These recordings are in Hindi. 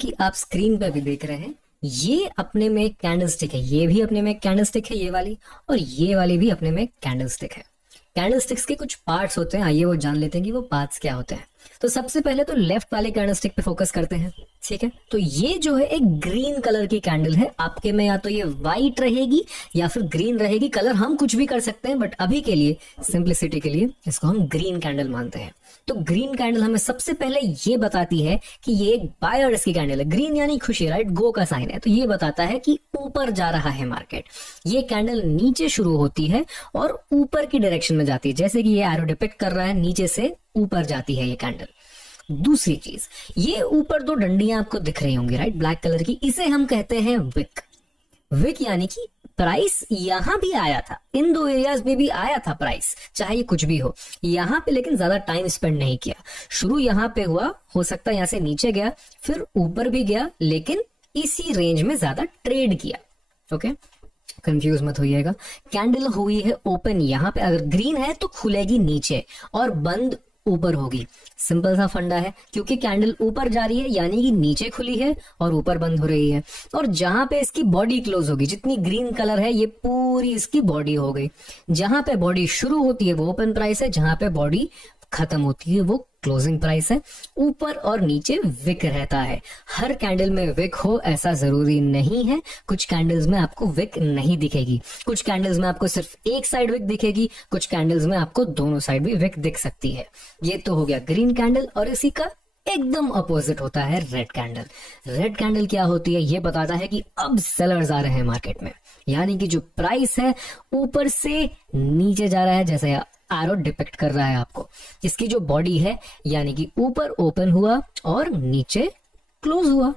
कि आप स्क्रीन पे भी देख रहे हैं, ये अपने में कैंडलस्टिक है, ये भी अपने में कैंडलस्टिक है ये वाली, और ये वाली भी अपने में कैंडलस्टिक है। कैंडलस्टिक्स के कुछ पार्ट्स होते हैं, आइए वो जान लेते हैं कि वो पार्ट्स क्या होते हैं। तो सबसे पहले तो लेफ्ट वाले कैंडलस्टिक पे फोकस करते हैं, ठीक है। तो ये जो है एक ग्रीन कलर की कैंडल है, आपके में या तो ये व्हाइट रहेगी या फिर ग्रीन रहेगी, कलर हम कुछ भी कर सकते हैं, बट अभी के लिए सिंप्लिसिटी के लिए इसको हम ग्रीन कैंडल मानते हैं। तो ग्रीन कैंडल हमें सबसे पहले ये बताती है कि ये एक बायर्स की कैंडल है। ग्रीन यानी खुशी, राइट, गो का साइन है, तो ये बताता है कि ऊपर जा रहा है मार्केट। ये कैंडल नीचे शुरू होती है और ऊपर की डायरेक्शन में जाती है, जैसे कि ये एरो डिपिक्ट कर रहा है, नीचे से ऊपर जाती है ये कैंडल। दूसरी चीज, ये ऊपर दो डंडियां आपको दिख रही होंगी, राइट, ब्लैक कलर की, इसे हम कहते हैं विक। विक यानी कि प्राइस यहां भी आया था, इन दो एरियाज में भी आया था प्राइस, चाहे ये कुछ भी हो, यहां पे लेकिन ज्यादा टाइम स्पेंड नहीं किया। शुरू यहां पे हुआ, हो सकता है यहां से नीचे गया, फिर ऊपर भी गया, लेकिन इसी रेंज में ज्यादा ट्रेड किया। ओके, कंफ्यूज मत होइएगा। कैंडल हुई है ओपन यहां पे, अगर ग्रीन है तो खुलेगी नीचे और बंद ऊपर होगी। सिंपल सा फंडा है, क्योंकि कैंडल ऊपर जा रही है यानी कि नीचे खुली है और ऊपर बंद हो रही है। और जहां पे इसकी बॉडी क्लोज होगी, जितनी ग्रीन कलर है ये पूरी इसकी बॉडी हो गई। जहां पे बॉडी शुरू होती है वो ओपन प्राइस है, जहां पे बॉडी खत्म होती है वो क्लोजिंग प्राइस है। ऊपर और नीचे विक रहता है। हर कैंडल में विक हो ऐसा जरूरी नहीं है, कुछ कैंडल्स में आपको विक नहीं दिखेगी, कुछ कैंडल्स में आपको सिर्फ एक साइड विक दिखेगी, कुछ कैंडल्स में आपको दोनों साइड भी विक दिख सकती है। ये तो हो गया ग्रीन कैंडल, और इसी का एकदम अपोजिट होता है रेड कैंडल। रेड कैंडल क्या होती है, ये बताता है कि अब सेलर्स आ रहे हैं मार्केट में, यानी कि जो प्राइस है ऊपर से नीचे जा रहा है, जैसे एरो डिपिक्ट कर रहा है आपको। इसकी जो बॉडी है यानी कि ऊपर ओपन हुआ और नीचे क्लोज हुआ।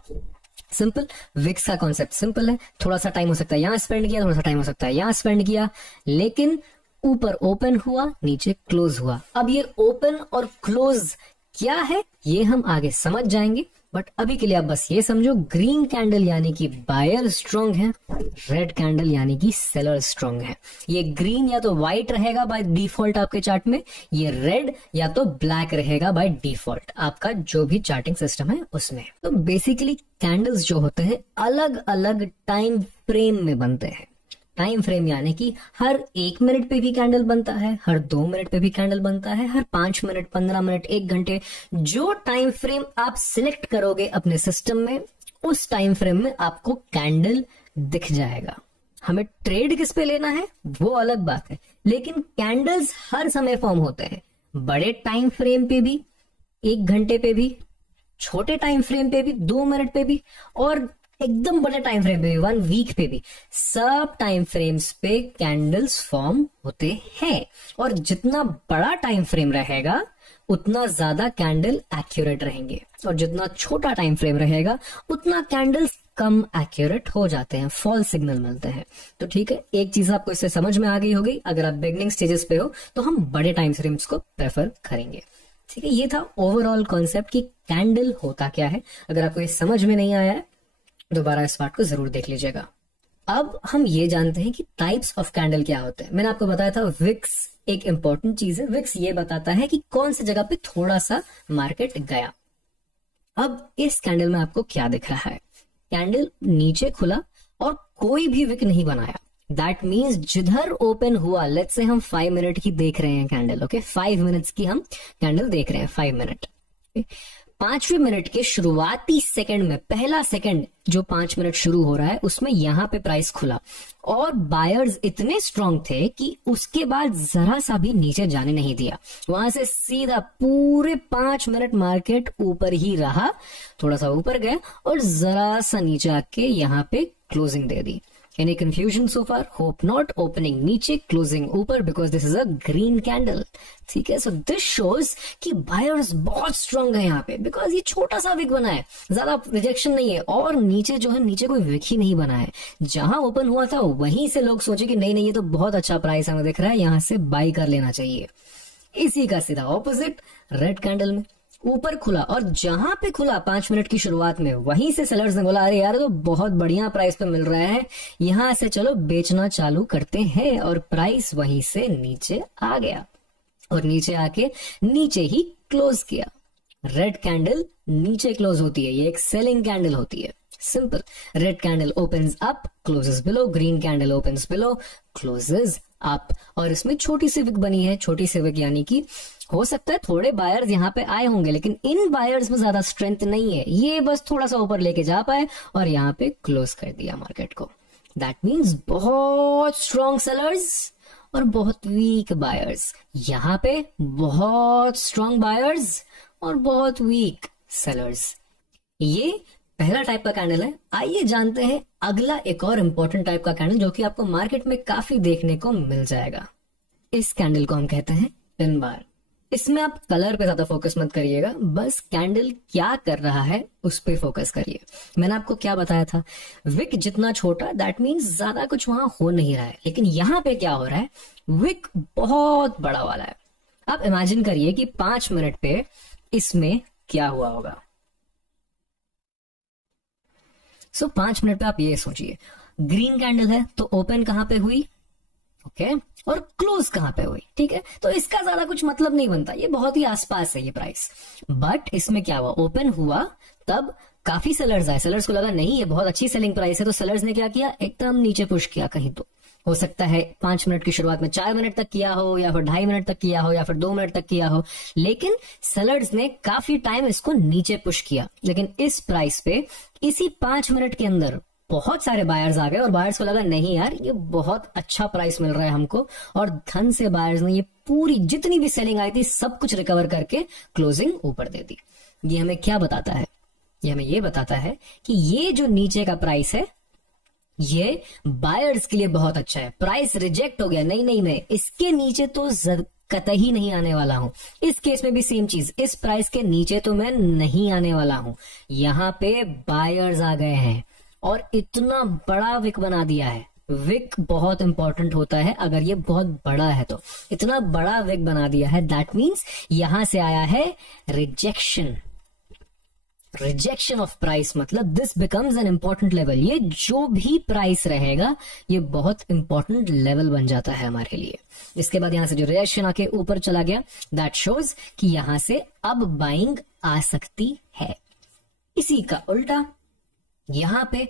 सिंपल, विक्स का कॉन्सेप्ट सिंपल है, थोड़ा सा टाइम हो सकता है यहां स्पेंड किया, थोड़ा सा टाइम हो सकता है यहां स्पेंड किया, लेकिन ऊपर ओपन हुआ, नीचे क्लोज हुआ। अब ये ओपन और क्लोज क्या है ये हम आगे समझ जाएंगे, बट अभी के लिए आप बस ये समझो, ग्रीन कैंडल यानी कि बायर स्ट्रांग है, रेड कैंडल यानी कि सेलर स्ट्रांग है। ये ग्रीन या तो व्हाइट रहेगा बाय डिफॉल्ट आपके चार्ट में, ये रेड या तो ब्लैक रहेगा बाय डिफॉल्ट आपका जो भी चार्टिंग सिस्टम है उसमें। तो बेसिकली कैंडल्स जो होते हैं अलग अलग टाइम फ्रेम में बनते हैं। टाइम फ्रेम यानी कि हर 1 मिनट पे भी कैंडल बनता है, हर 2 मिनट पे भी कैंडल बनता है, हर 5 मिनट, 15 मिनट, 1 घंटे, जो टाइम फ्रेम आप सिलेक्ट करोगे अपने सिस्टम में, उस टाइम फ्रेम में आपको कैंडल दिख जाएगा। हमें ट्रेड किस पे लेना है वो अलग बात है, लेकिन कैंडल्स हर समय फॉर्म होते हैं, बड़े टाइम फ्रेम पे भी, 1 घंटे पे भी, छोटे टाइम फ्रेम पे भी, 2 मिनट पे भी, और एकदम बड़े टाइम फ्रेम पे भी, 1 वीक पे भी, सब टाइम फ्रेम्स पे कैंडल्स फॉर्म होते हैं। और जितना बड़ा टाइम फ्रेम रहेगा उतना ज्यादा कैंडल एक्यूरेट रहेंगे, और जितना छोटा टाइम फ्रेम रहेगा उतना कैंडल्स कम एक्यूरेट हो जाते हैं, फॉल्स सिग्नल मिलते हैं। तो ठीक है, एक चीज आपको इससे समझ में आ गई होगी, अगर आप बिगनिंग स्टेजेस पे हो तो हम बड़े टाइम फ्रेम्स को प्रेफर करेंगे। ठीक है, ये था ओवरऑल कॉन्सेप्ट कि कैंडल होता क्या है। अगर आपको ये समझ में नहीं आया है दोबारा इस पार्ट को जरूर देख लीजिएगा। अब हम ये जानते हैं कि टाइप्स ऑफ कैंडल क्या होते हैं। मैंने आपको बताया था विक्स एक इंपॉर्टेंट चीज है। विक्स ये बताता है कि कौन सी जगह पे थोड़ा सा मार्केट गया। अब इस कैंडल में आपको क्या दिख रहा है, कैंडल नीचे खुला और कोई भी विक नहीं बनाया। दैट मीन्स जिधर ओपन हुआ, लेट्स से हम 5 मिनट की देख रहे हैं कैंडल, ओके, 5 मिनट्स की हम कैंडल देख रहे हैं, 5 मिनट। 5वें मिनट के शुरुआती सेकंड में, पहला सेकंड जो 5 मिनट शुरू हो रहा है उसमें यहां पे प्राइस खुला और बायर्स इतने स्ट्रांग थे कि उसके बाद जरा सा भी नीचे जाने नहीं दिया। वहां से सीधा पूरे 5 मिनट मार्केट ऊपर ही रहा, थोड़ा सा ऊपर गया और जरा सा नीचे आके यहां पे closing they the. Any confusion so far? Hope not. Opening नीचे, closing ऊपर, because this is a green candle. ठीक है, so this shows कि buyers बहुत strong है यहाँ पे, because ये छोटा सा विक बना है, ज्यादा रिजेक्शन नहीं है, और नीचे जो है, नीचे कोई विक ही नहीं बना है। जहां ओपन हुआ था वहीं से लोग सोचे कि नहीं नहीं ये तो बहुत अच्छा प्राइस हमें दिख रहा है, यहाँ से बाई कर लेना चाहिए। इसी का सीधा ऑपोजिट रेड कैंडल में ऊपर खुला, और जहां पे खुला 5 मिनट की शुरुआत में, वहीं से सेलर्स ने बोला अरे यार तो बहुत बढ़िया प्राइस पे मिल रहा है, यहां से चलो बेचना चालू करते हैं, और प्राइस वहीं से नीचे आ गया और नीचे आके नीचे ही क्लोज किया। रेड कैंडल नीचे क्लोज होती है, ये एक सेलिंग कैंडल होती है। Simple. Red candle opens up, closes below, green candle opens below, closes up. और इसमें छोटी सी विक बनी है, छोटी सी विक यानी कि हो सकता है थोड़े बायर्स यहाँ पे आए होंगे, लेकिन इन बायर्स में ज्यादा स्ट्रेंथ नहीं है, ये बस थोड़ा सा ऊपर लेके जा पाए और यहाँ पे क्लोज कर दिया मार्केट को। दैट मीन्स बहुत स्ट्रॉन्ग सेलर्स और बहुत वीक बायर्स। यहाँ पे बहुत स्ट्रॉन्ग बायर्स और बहुत वीक सेलर्स। ये पहला टाइप का कैंडल है। आइए जानते हैं अगला एक और इंपॉर्टेंट टाइप का कैंडल जो कि आपको मार्केट में काफी देखने को मिल जाएगा। इस कैंडल को हम कहते हैं पिन बार। इसमें आप कलर पे ज्यादा फोकस मत करिएगा, बस कैंडल क्या कर रहा है उस पे फोकस करिए। मैंने आपको क्या बताया था, विक जितना छोटा दैट मीन्स ज्यादा कुछ वहां हो नहीं रहा है, लेकिन यहां पे क्या हो रहा है, विक बहुत बड़ा वाला है। आप इमेजिन करिए कि 5 मिनट पे इसमें क्या हुआ होगा। 5 मिनट पे आप ये सोचिए, ग्रीन कैंडल है तो ओपन कहां पे हुई, ओके, और क्लोज कहां पे हुई, ठीक है। तो इसका ज्यादा कुछ मतलब नहीं बनता, ये बहुत ही आसपास है ये प्राइस। बट इसमें क्या हुआ, ओपन हुआ तब काफी सेलर्स आए, सेलर्स को लगा नहीं ये बहुत अच्छी सेलिंग प्राइस है, तो सेलर्स ने क्या किया, एकदम नीचे पुश किया। कहीं तो हो सकता है 5 मिनट की शुरुआत में 4 मिनट तक किया हो, या फिर 2.5 मिनट तक किया हो, या फिर 2 मिनट तक किया हो, लेकिन सेलर्स ने काफी टाइम इसको नीचे पुश किया। लेकिन इस प्राइस पे इसी 5 मिनट के अंदर बहुत सारे बायर्स आ गए और बायर्स को लगा नहीं यार ये बहुत अच्छा प्राइस मिल रहा है हमको, और धन से बायर्स ने ये पूरी जितनी भी सेलिंग आई थी सब कुछ रिकवर करके क्लोजिंग ऊपर दे दी। ये हमें क्या बताता है, ये हमें ये बताता है कि ये जो नीचे का प्राइस है ये बायर्स के लिए बहुत अच्छा है। प्राइस रिजेक्ट हो गया, नहीं मैं इसके नीचे तो कतई नहीं आने वाला हूं। इस केस में भी सेम चीज, इस प्राइस के नीचे तो मैं नहीं आने वाला हूं। यहां पे बायर्स आ गए हैं और इतना बड़ा विक बना दिया है। विक बहुत इंपॉर्टेंट होता है अगर ये बहुत बड़ा है तो। इतना बड़ा विक बना दिया है, दैट मीन्स यहां से आया है रिजेक्शन। रिजेक्शन ऑफ प्राइस मतलब this becomes an important level. ये जो भी प्राइस रहेगा ये बहुत इंपॉर्टेंट लेवल बन जाता है हमारे लिए। इसके बाद यहां से जो रिजेक्शन आके ऊपर चला गया, दैट शोज कि यहां से अब बाइंग आ सकती है। इसी का उल्टा यहां पे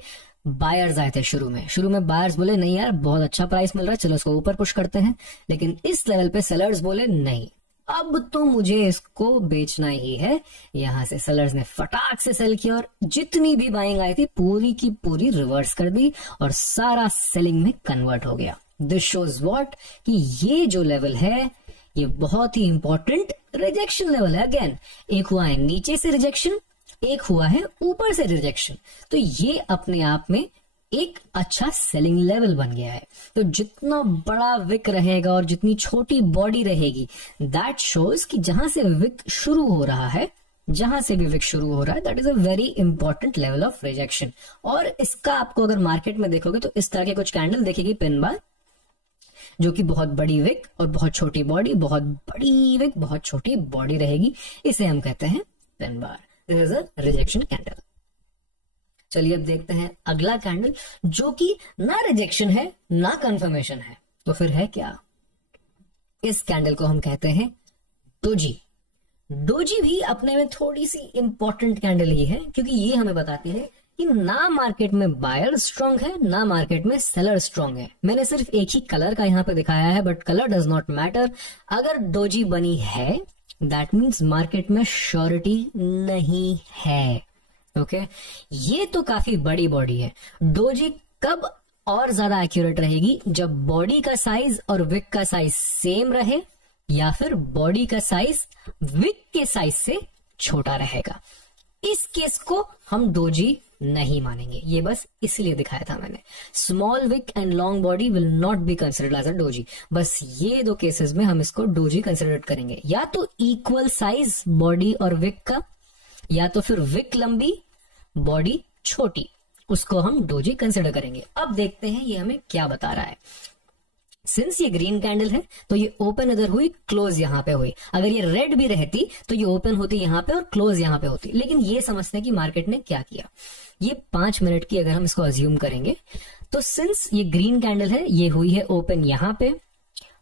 बायर्स आए थे शुरू में बायर्स बोले नहीं यार बहुत अच्छा प्राइस मिल रहा है, चलो इसको ऊपर पुश करते हैं। लेकिन इस लेवल पे सेलर्स बोले नहीं अब तो मुझे इसको बेचना ही है। यहां से सेलर्स ने फटाक से सेल किया और जितनी भी बाइंग आई थी पूरी की पूरी रिवर्स कर दी और सारा सेलिंग में कन्वर्ट हो गया। दिस शोज व्हाट कि ये जो लेवल है ये बहुत ही इंपॉर्टेंट रिजेक्शन लेवल है। अगेन एक हुआ है नीचे से रिजेक्शन, एक हुआ है ऊपर से रिजेक्शन, तो ये अपने आप में एक अच्छा सेलिंग लेवल बन गया है। तो जितना बड़ा विक रहेगा और जितनी छोटी बॉडी रहेगी, दैट शोज कि जहां से विक शुरू हो रहा है, जहां से भी विक शुरू हो रहा है, that is a very important level of rejection. और इसका आपको अगर मार्केट में देखोगे तो इस तरह के कुछ कैंडल देखेगी पिन बार, जो कि बहुत बड़ी विक और बहुत छोटी बॉडी, बहुत बड़ी विक बहुत छोटी बॉडी रहेगी, इसे हम कहते हैं pin bar. This is a rejection candle. चलिए अब देखते हैं अगला कैंडल जो कि ना रिजेक्शन है ना कंफर्मेशन है, तो फिर है क्या। इस कैंडल को हम कहते हैं डोजी। डोजी भी अपने में थोड़ी सी इंपॉर्टेंट कैंडल ही है, क्योंकि ये हमें बताती है कि ना मार्केट में बायर स्ट्रांग है ना मार्केट में सेलर स्ट्रांग है। मैंने सिर्फ एक ही कलर का यहां पे दिखाया है, but colour does not matter. अगर डोजी बनी है दैट मीन्स मार्केट में श्योरिटी नहीं है। ओके ये तो काफी बड़ी बॉडी है। डोजी कब और ज्यादा एक्यूरेट रहेगी, जब बॉडी का साइज और विक का साइज सेम रहे, या फिर बॉडी का साइज विक के साइज से छोटा रहेगा। इस केस को हम डोजी नहीं मानेंगे, ये बस इसलिए दिखाया था मैंने। Small wick and long body will not be considered as a doji. बस ये दो केसेस में हम इसको डोजी कंसिडर करेंगे, या तो इक्वल साइज बॉडी और विक का, या तो फिर विक लंबी बॉडी छोटी, उसको हम डोजी कंसिडर करेंगे। अब देखते हैं ये हमें क्या बता रहा है। सिंस ये ग्रीन कैंडल है तो ये ओपन इधर हुई, क्लोज यहां पे हुई। अगर ये रेड भी रहती तो ये ओपन होती यहां पे और क्लोज यहां पे होती। लेकिन ये समझते हैं कि मार्केट ने क्या किया। ये 5 मिनट की अगर हम इसको अज्यूम करेंगे तो सिंस ये ग्रीन कैंडल है, ये हुई है ओपन यहां पे,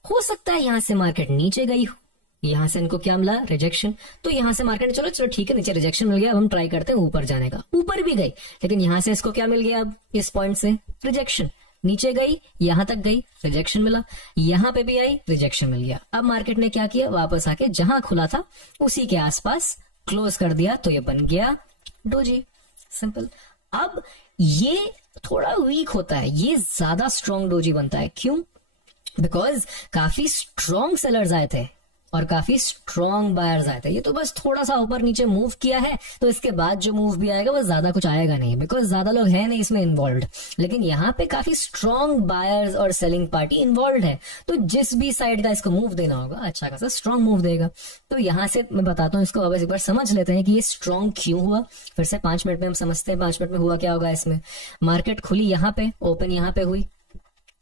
हो सकता है यहां से मार्केट नीचे गई हो, यहां से इनको क्या मिला, रिजेक्शन। तो यहां से मार्केट चलो चलो ठीक है, नीचे रिजेक्शन मिल गया, अब हम ट्राई करते हैं ऊपर जाने का। ऊपर भी गई, लेकिन यहां से इसको क्या मिल गया, अब इस पॉइंट से रिजेक्शन। नीचे गई, यहां तक गई, रिजेक्शन मिला, यहां पे भी आई, रिजेक्शन मिल गया। अब मार्केट ने क्या किया, वापस आके जहां खुला था उसी के आसपास क्लोज कर दिया, तो ये बन गया डोजी, सिंपल। अब ये थोड़ा वीक होता है, ये ज्यादा स्ट्रॉन्ग डोजी बनता है। क्यों? बिकॉज काफी स्ट्रॉन्ग सेलर्स आए थे और काफी स्ट्रॉन्ग बायर्स आए थे। ये तो बस थोड़ा सा ऊपर नीचे मूव किया है, तो इसके बाद जो मूव भी आएगा वो ज्यादा कुछ आएगा नहीं, बिकॉज ज्यादा लोग हैं नहीं इसमें इन्वॉल्व। लेकिन यहाँ पे काफी स्ट्रॉन्ग बायर्स और सेलिंग पार्टी इन्वॉल्व है, तो जिस भी साइड का इसको मूव देना होगा अच्छा खासा स्ट्रॉन्ग मूव देगा। तो यहां से मैं बताता हूँ इसको, वापस एक बार समझ लेते हैं कि ये स्ट्रॉन्ग क्यों हुआ। फिर से 5 मिनट में हम समझते हैं 5 मिनट में हुआ क्या होगा। इसमें मार्केट खुली यहाँ पे, ओपन यहाँ पे हुई,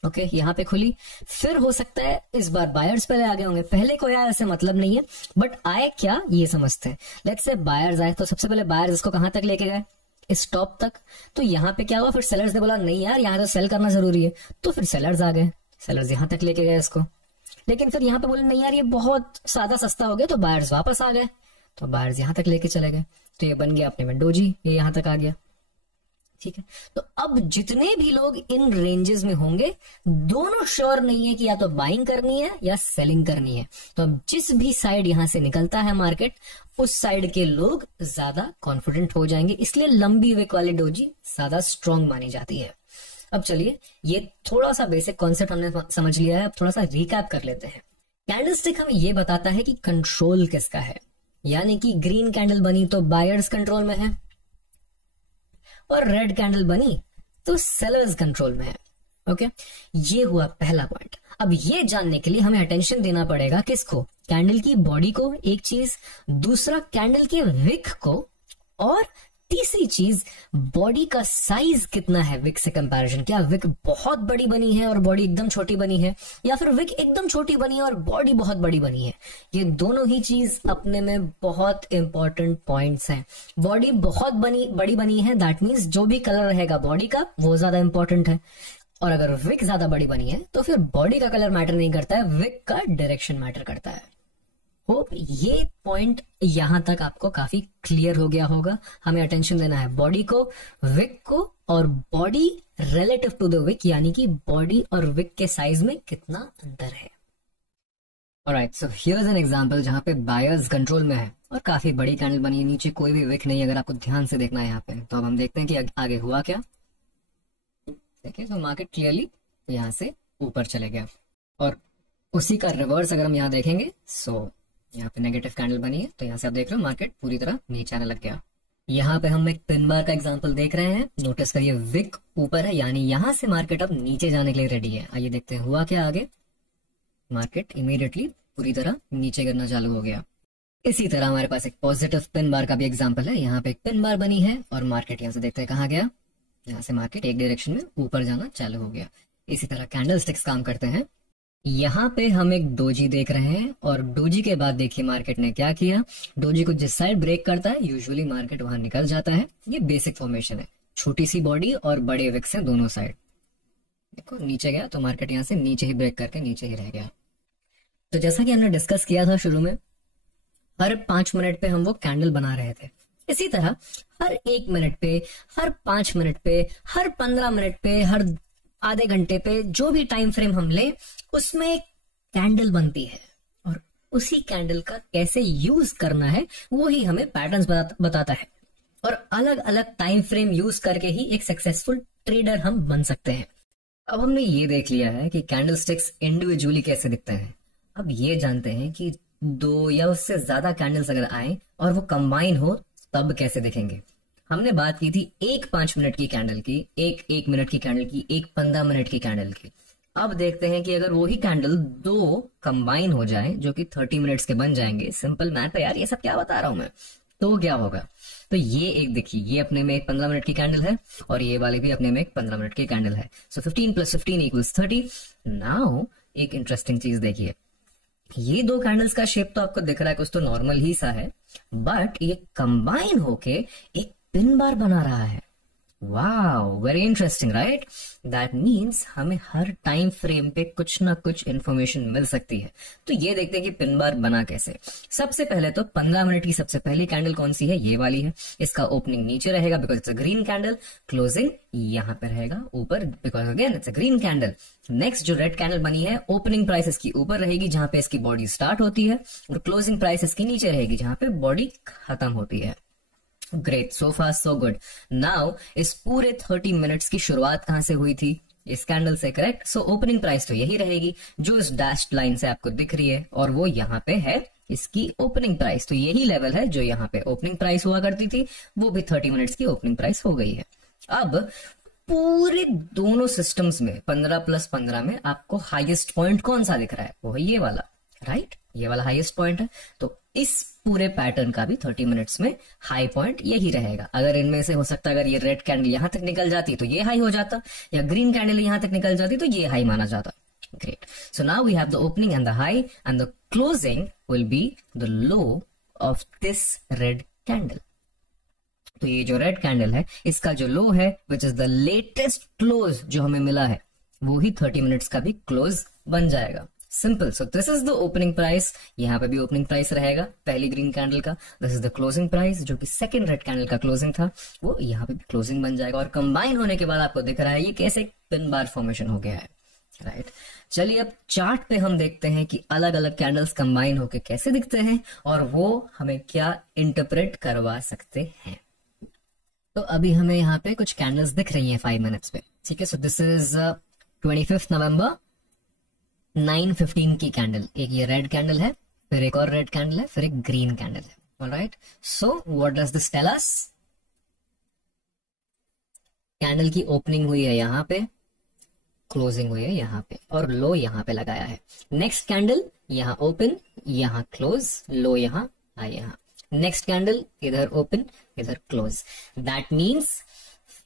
ओके यहाँ पे खुली, फिर हो सकता है इस बार बायर्स पहले आ गए होंगे, पहले कोई आया ऐसे मतलब नहीं है, बट आए क्या ये समझते हैं। लेट्स से बायर्स आए, तो सबसे पहले बायर्स इसको कहां तक लेके गए, इस टॉप तक। तो यहाँ पे क्या हुआ, फिर सेलर्स ने बोला नहीं यार यहाँ तो सेल करना जरूरी है, तो फिर सेलर्स आ गए, सेलर्स यहाँ तक लेके गए इसको। लेकिन फिर यहाँ पे बोले नहीं यार ये बहुत ज्यादा सस्ता हो गया, तो बायर्स वापस आ गए, तो बायर्स यहाँ तक लेके चले गए, तो ये बन गया अपने में डोजी, ये यहाँ तक आ गया, ठीक है। तो अब जितने भी लोग इन रेंजेस में होंगे, दोनों श्योर नहीं है कि या तो बाइंग करनी है या सेलिंग करनी है। तो अब जिस भी साइड यहां से निकलता है मार्केट, उस साइड के लोग ज्यादा कॉन्फिडेंट हो जाएंगे, इसलिए लंबी विक वाली डोजी ज्यादा स्ट्रॉन्ग मानी जाती है। अब चलिए, ये थोड़ा सा बेसिक कॉन्सेप्ट हमने समझ लिया है, अब थोड़ा सा रिकैप कर लेते हैं। कैंडलस्टिक हमें ये बताता है कि कंट्रोल किसका है, यानी कि ग्रीन कैंडल बनी तो बायर्स कंट्रोल में है, और रेड कैंडल बनी तो सेलर्स कंट्रोल में है। ओके, ये हुआ पहला पॉइंट। अब ये जानने के लिए हमें अटेंशन देना पड़ेगा किसको, कैंडल की बॉडी को, एक चीज, दूसरा कैंडल के विक को, और तीसरी चीज बॉडी का साइज कितना है विक से कंपैरिजन। क्या विक बहुत बड़ी बनी है और बॉडी एकदम छोटी बनी है, या फिर विक एकदम छोटी बनी है और बॉडी बहुत बड़ी बनी है। ये दोनों ही चीज अपने में बहुत इंपॉर्टेंट पॉइंट्स हैं। बॉडी बहुत बड़ी बनी है, दैट मीन्स जो भी कलर रहेगा बॉडी का वो ज्यादा इंपॉर्टेंट है, और अगर विक ज्यादा बड़ी बनी है तो फिर बॉडी का कलर मैटर नहीं करता है, विक का डायरेक्शन मैटर करता है। होप ये पॉइंट यहां तक आपको काफी क्लियर हो गया होगा। हमें अटेंशन देना है बॉडी को, विक को, और body relative to the wick, यानी कि बॉडी और विक के साइज में कितना अंतर है। Alright, so here is an example जहां पे बायर्स कंट्रोल में है और काफी बड़ी कैंडल बनी है, नीचे कोई भी विक नहीं, अगर आपको ध्यान से देखना है यहाँ पे। तो अब हम देखते हैं कि आगे हुआ क्या। देखिए, तो मार्केट क्लियरली यहां से ऊपर चले गया, और उसी का रिवर्स अगर हम यहाँ देखेंगे, सो यहाँ पे नेगेटिव कैंडल बनी है, तो यहाँ से आप देख रहे हो मार्केट पूरी तरह नीचे आने लग गया। यहाँ पे हम एक पिन बार का एग्जांपल देख रहे हैं, नोटिस करिए विक ऊपर है, यानी यहाँ से मार्केट अब नीचे जाने के लिए रेडी है। आइए देखते हैं हुआ क्या आगे। मार्केट इमीडिएटली पूरी तरह नीचे गिरना चालू हो गया। इसी तरह हमारे पास एक पॉजिटिव पिन बार का भी एग्जाम्पल है। यहाँ पे एक पिन बार बनी है और मार्केट यहाँ से देखते हैं कहाँ गया, यहाँ से मार्केट एक डायरेक्शन में ऊपर जाना चालू हो गया। इसी तरह कैंडल स्टिक्स काम करते हैं। यहाँ पे हम एक डोजी देख रहे हैं, और डोजी के बाद देखिए मार्केट ने क्या किया। डोजी को जिस साइड ब्रेक करता है यूजुअली मार्केट वहां निकल जाता है। ये बेसिक फॉर्मेशन है, छोटी सी बॉडी और बड़े विक्स हैं दोनों साइड। देखो नीचे गया तो मार्केट यहाँ से नीचे ही ब्रेक करके नीचे ही रह गया। तो जैसा कि हमने डिस्कस किया था शुरू में, हर 5 मिनट पे हम वो कैंडल बना रहे थे। इसी तरह हर 1 मिनट पे, हर 5 मिनट पे, हर 15 मिनट पे, हर आधे घंटे पे, जो भी टाइम फ्रेम हम ले उसमें एक कैंडल बनती है, और उसी कैंडल का कैसे यूज करना है वो ही हमें पैटर्न्स बताता है। और अलग अलग टाइम फ्रेम यूज करके ही एक सक्सेसफुल ट्रेडर हम बन सकते हैं। अब हमने ये देख लिया है कि कैंडल स्टिक्स इंडिविजुअली कैसे दिखते हैं। अब ये जानते हैं कि 2 या उससे ज्यादा कैंडल्स अगर आए और वो कंबाइन हो तब कैसे दिखेंगे। हमने बात की थी एक 5 मिनट की कैंडल की, एक 1 मिनट की कैंडल की, एक 15 मिनट की कैंडल की। अब देखते हैं कि अगर वही कैंडल 2 कंबाइन हो जाए जो कि 30 मिनट्स के बन जाएंगे। सिंपल मैथ है यार, ये सब क्या बता रहा हूं मैं। तो क्या होगा, तो ये एक देखिए, ये अपने में एक 15 मिनट की कैंडल है और ये वाले भी अपने में एक 15 मिनट की कैंडल है। सो 15 + 15 = 30। नाउ एक इंटरेस्टिंग चीज देखिए, ये 2 कैंडल्स का शेप तो आपको दिख रहा है कुछ तो नॉर्मल ही सा है, बट ये कंबाइन होके एक पिन बार बना रहा है। Wow, very interesting, right? That means हमें हर टाइम फ्रेम पे कुछ ना कुछ इंफॉर्मेशन मिल सकती है। तो ये देखते हैं कि पिन बार बना कैसे। सबसे पहले तो 15 मिनट की सबसे पहली कैंडल कौन सी है? ये वाली है। इसका ओपनिंग नीचे रहेगा because it's a green candle, closing यहां पे रहेगा ऊपर because again it's a green candle. Next जो रेड कैंडल बनी है, ओपनिंग प्राइस इसकी ऊपर रहेगी जहां पे इसकी बॉडी स्टार्ट होती है, और क्लोजिंग प्राइस इसकी नीचे रहेगी जहां पे बॉडी खत्म होती है। ग्रेट, सो फार सो गुड। नाउ इस पूरे 30 मिनट्स की शुरुआत कहां से हुई थी? इस कैंडल से, करेक्ट? सो ओपनिंग प्राइस तो यही रहेगी जो इस डैश्ड लाइन से आपको दिख रही है, और वो यहाँ पे है इसकी ओपनिंग प्राइस। तो यही लेवल है जो यहाँ पे ओपनिंग प्राइस हुआ करती थी, वो भी 30 मिनट्स की ओपनिंग प्राइस हो गई है। अब पूरे दोनों सिस्टम्स में 15 + 15 में आपको हाईएस्ट पॉइंट कौन सा दिख रहा है? वो है ये वाला, राइट? ये वाला हाईएस्ट पॉइंट है। तो इस पूरे पैटर्न का भी 30 मिनट्स में हाई पॉइंट यही रहेगा। अगर इनमें से हो सकता है अगर ये रेड कैंडल यहां तक निकल जाती तो ये हाई हो जाता, या ग्रीन कैंडल यहां तक निकल जाती तो ये हाई माना जाता। Great, so now we have the opening and the high, and the closing will be the low of this red candle. तो ये जो रेड कैंडल है, इसका जो लो है which is the latest close जो हमें मिला है, वो ही 30 मिनट्स का भी क्लोज बन जाएगा। Simple. So this is the opening price, यहाँ पे भी ओपनिंग प्राइस रहेगा पहली ग्रीन कैंडल का। This is the closing price जो कि सेकंड रेड कैंडल का क्लोजिंग था, वो यहाँ पे भी क्लोजिंग बन जाएगा। और कंबाइन होने के बाद आपको दिख रहा है ये कैसे पिन बार फॉर्मेशन हो गया है, राइट? चलिए अब चार्ट पे हम देखते हैं कि अलग अलग कैंडल्स कंबाइन होके कैसे दिखते हैं और वो हमें क्या इंटरप्रेट करवा सकते हैं। तो अभी हमें यहाँ पे कुछ कैंडल्स दिख रही हैं 5 मिनट्स पे, ठीक है? सो दिस इज 25 नवंबर 9:15 की कैंडल। एक ये रेड कैंडल है, फिर एक और रेड कैंडल है, फिर एक ग्रीन कैंडल है। Alright, so what does this tell us? Candle की ओपनिंग हुई है यहाँ पे, क्लोजिंग हुई है यहाँ पे, और लो यहाँ पे लगाया है। नेक्स्ट कैंडल यहाँ ओपन, यहाँ क्लोज, लो यहाँ, हाई यहाँ। नेक्स्ट कैंडल इधर ओपन, इधर close. That means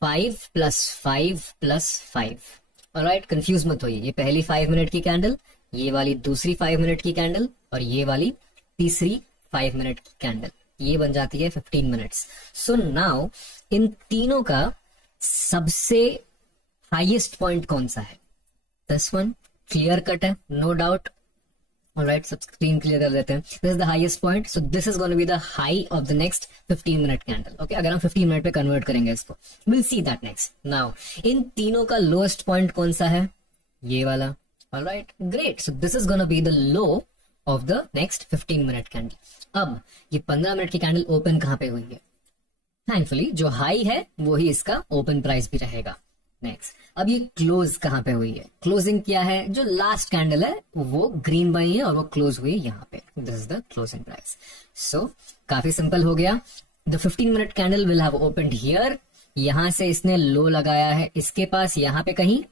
5 + 5 + 5। Alright, confuse मत होइए। ये पहली 5 मिनट की कैंडल, ये वाली दूसरी 5 मिनट की कैंडल, और ये वाली तीसरी 5 मिनट की कैंडल, ये बन जाती है 15 मिनट्स। सो नाउ इन तीनों का सबसे हाईएस्ट पॉइंट कौन सा है? दिस वन, क्लियर कट है, नो डाउट। ऑलराइट, सब स्क्रीन क्लियर कर देते हैं। This is the highest point, so this is gonna be the high of the next 15 minute candle. Okay, अगर हम 15 मिनट पे कन्वर्ट करेंगे इसको, will see that next. Now in तीनों का लोएस्ट पॉइंट कौन सा है? ये वाला। Alright, great, so this is gonna be the low of the next 15 minute candle. अब ये 15 मिनट की कैंडल ओपन कहां पे हुई है? थैंकफुली जो हाई है वो ही इसका ओपन प्राइस भी रहेगा। नेक्स्ट, अब ये क्लोज कहां पे हुई है? क्लोजिंग क्या है? जो लास्ट कैंडल है वो ग्रीन बनी है और वो क्लोज हुई है यहाँ पे। This is the closing price. So काफी सिंपल हो गया। The 15 minute candle will have opened here, यहां से इसने लो लगाया है इसके पास, यहाँ पे कहीं।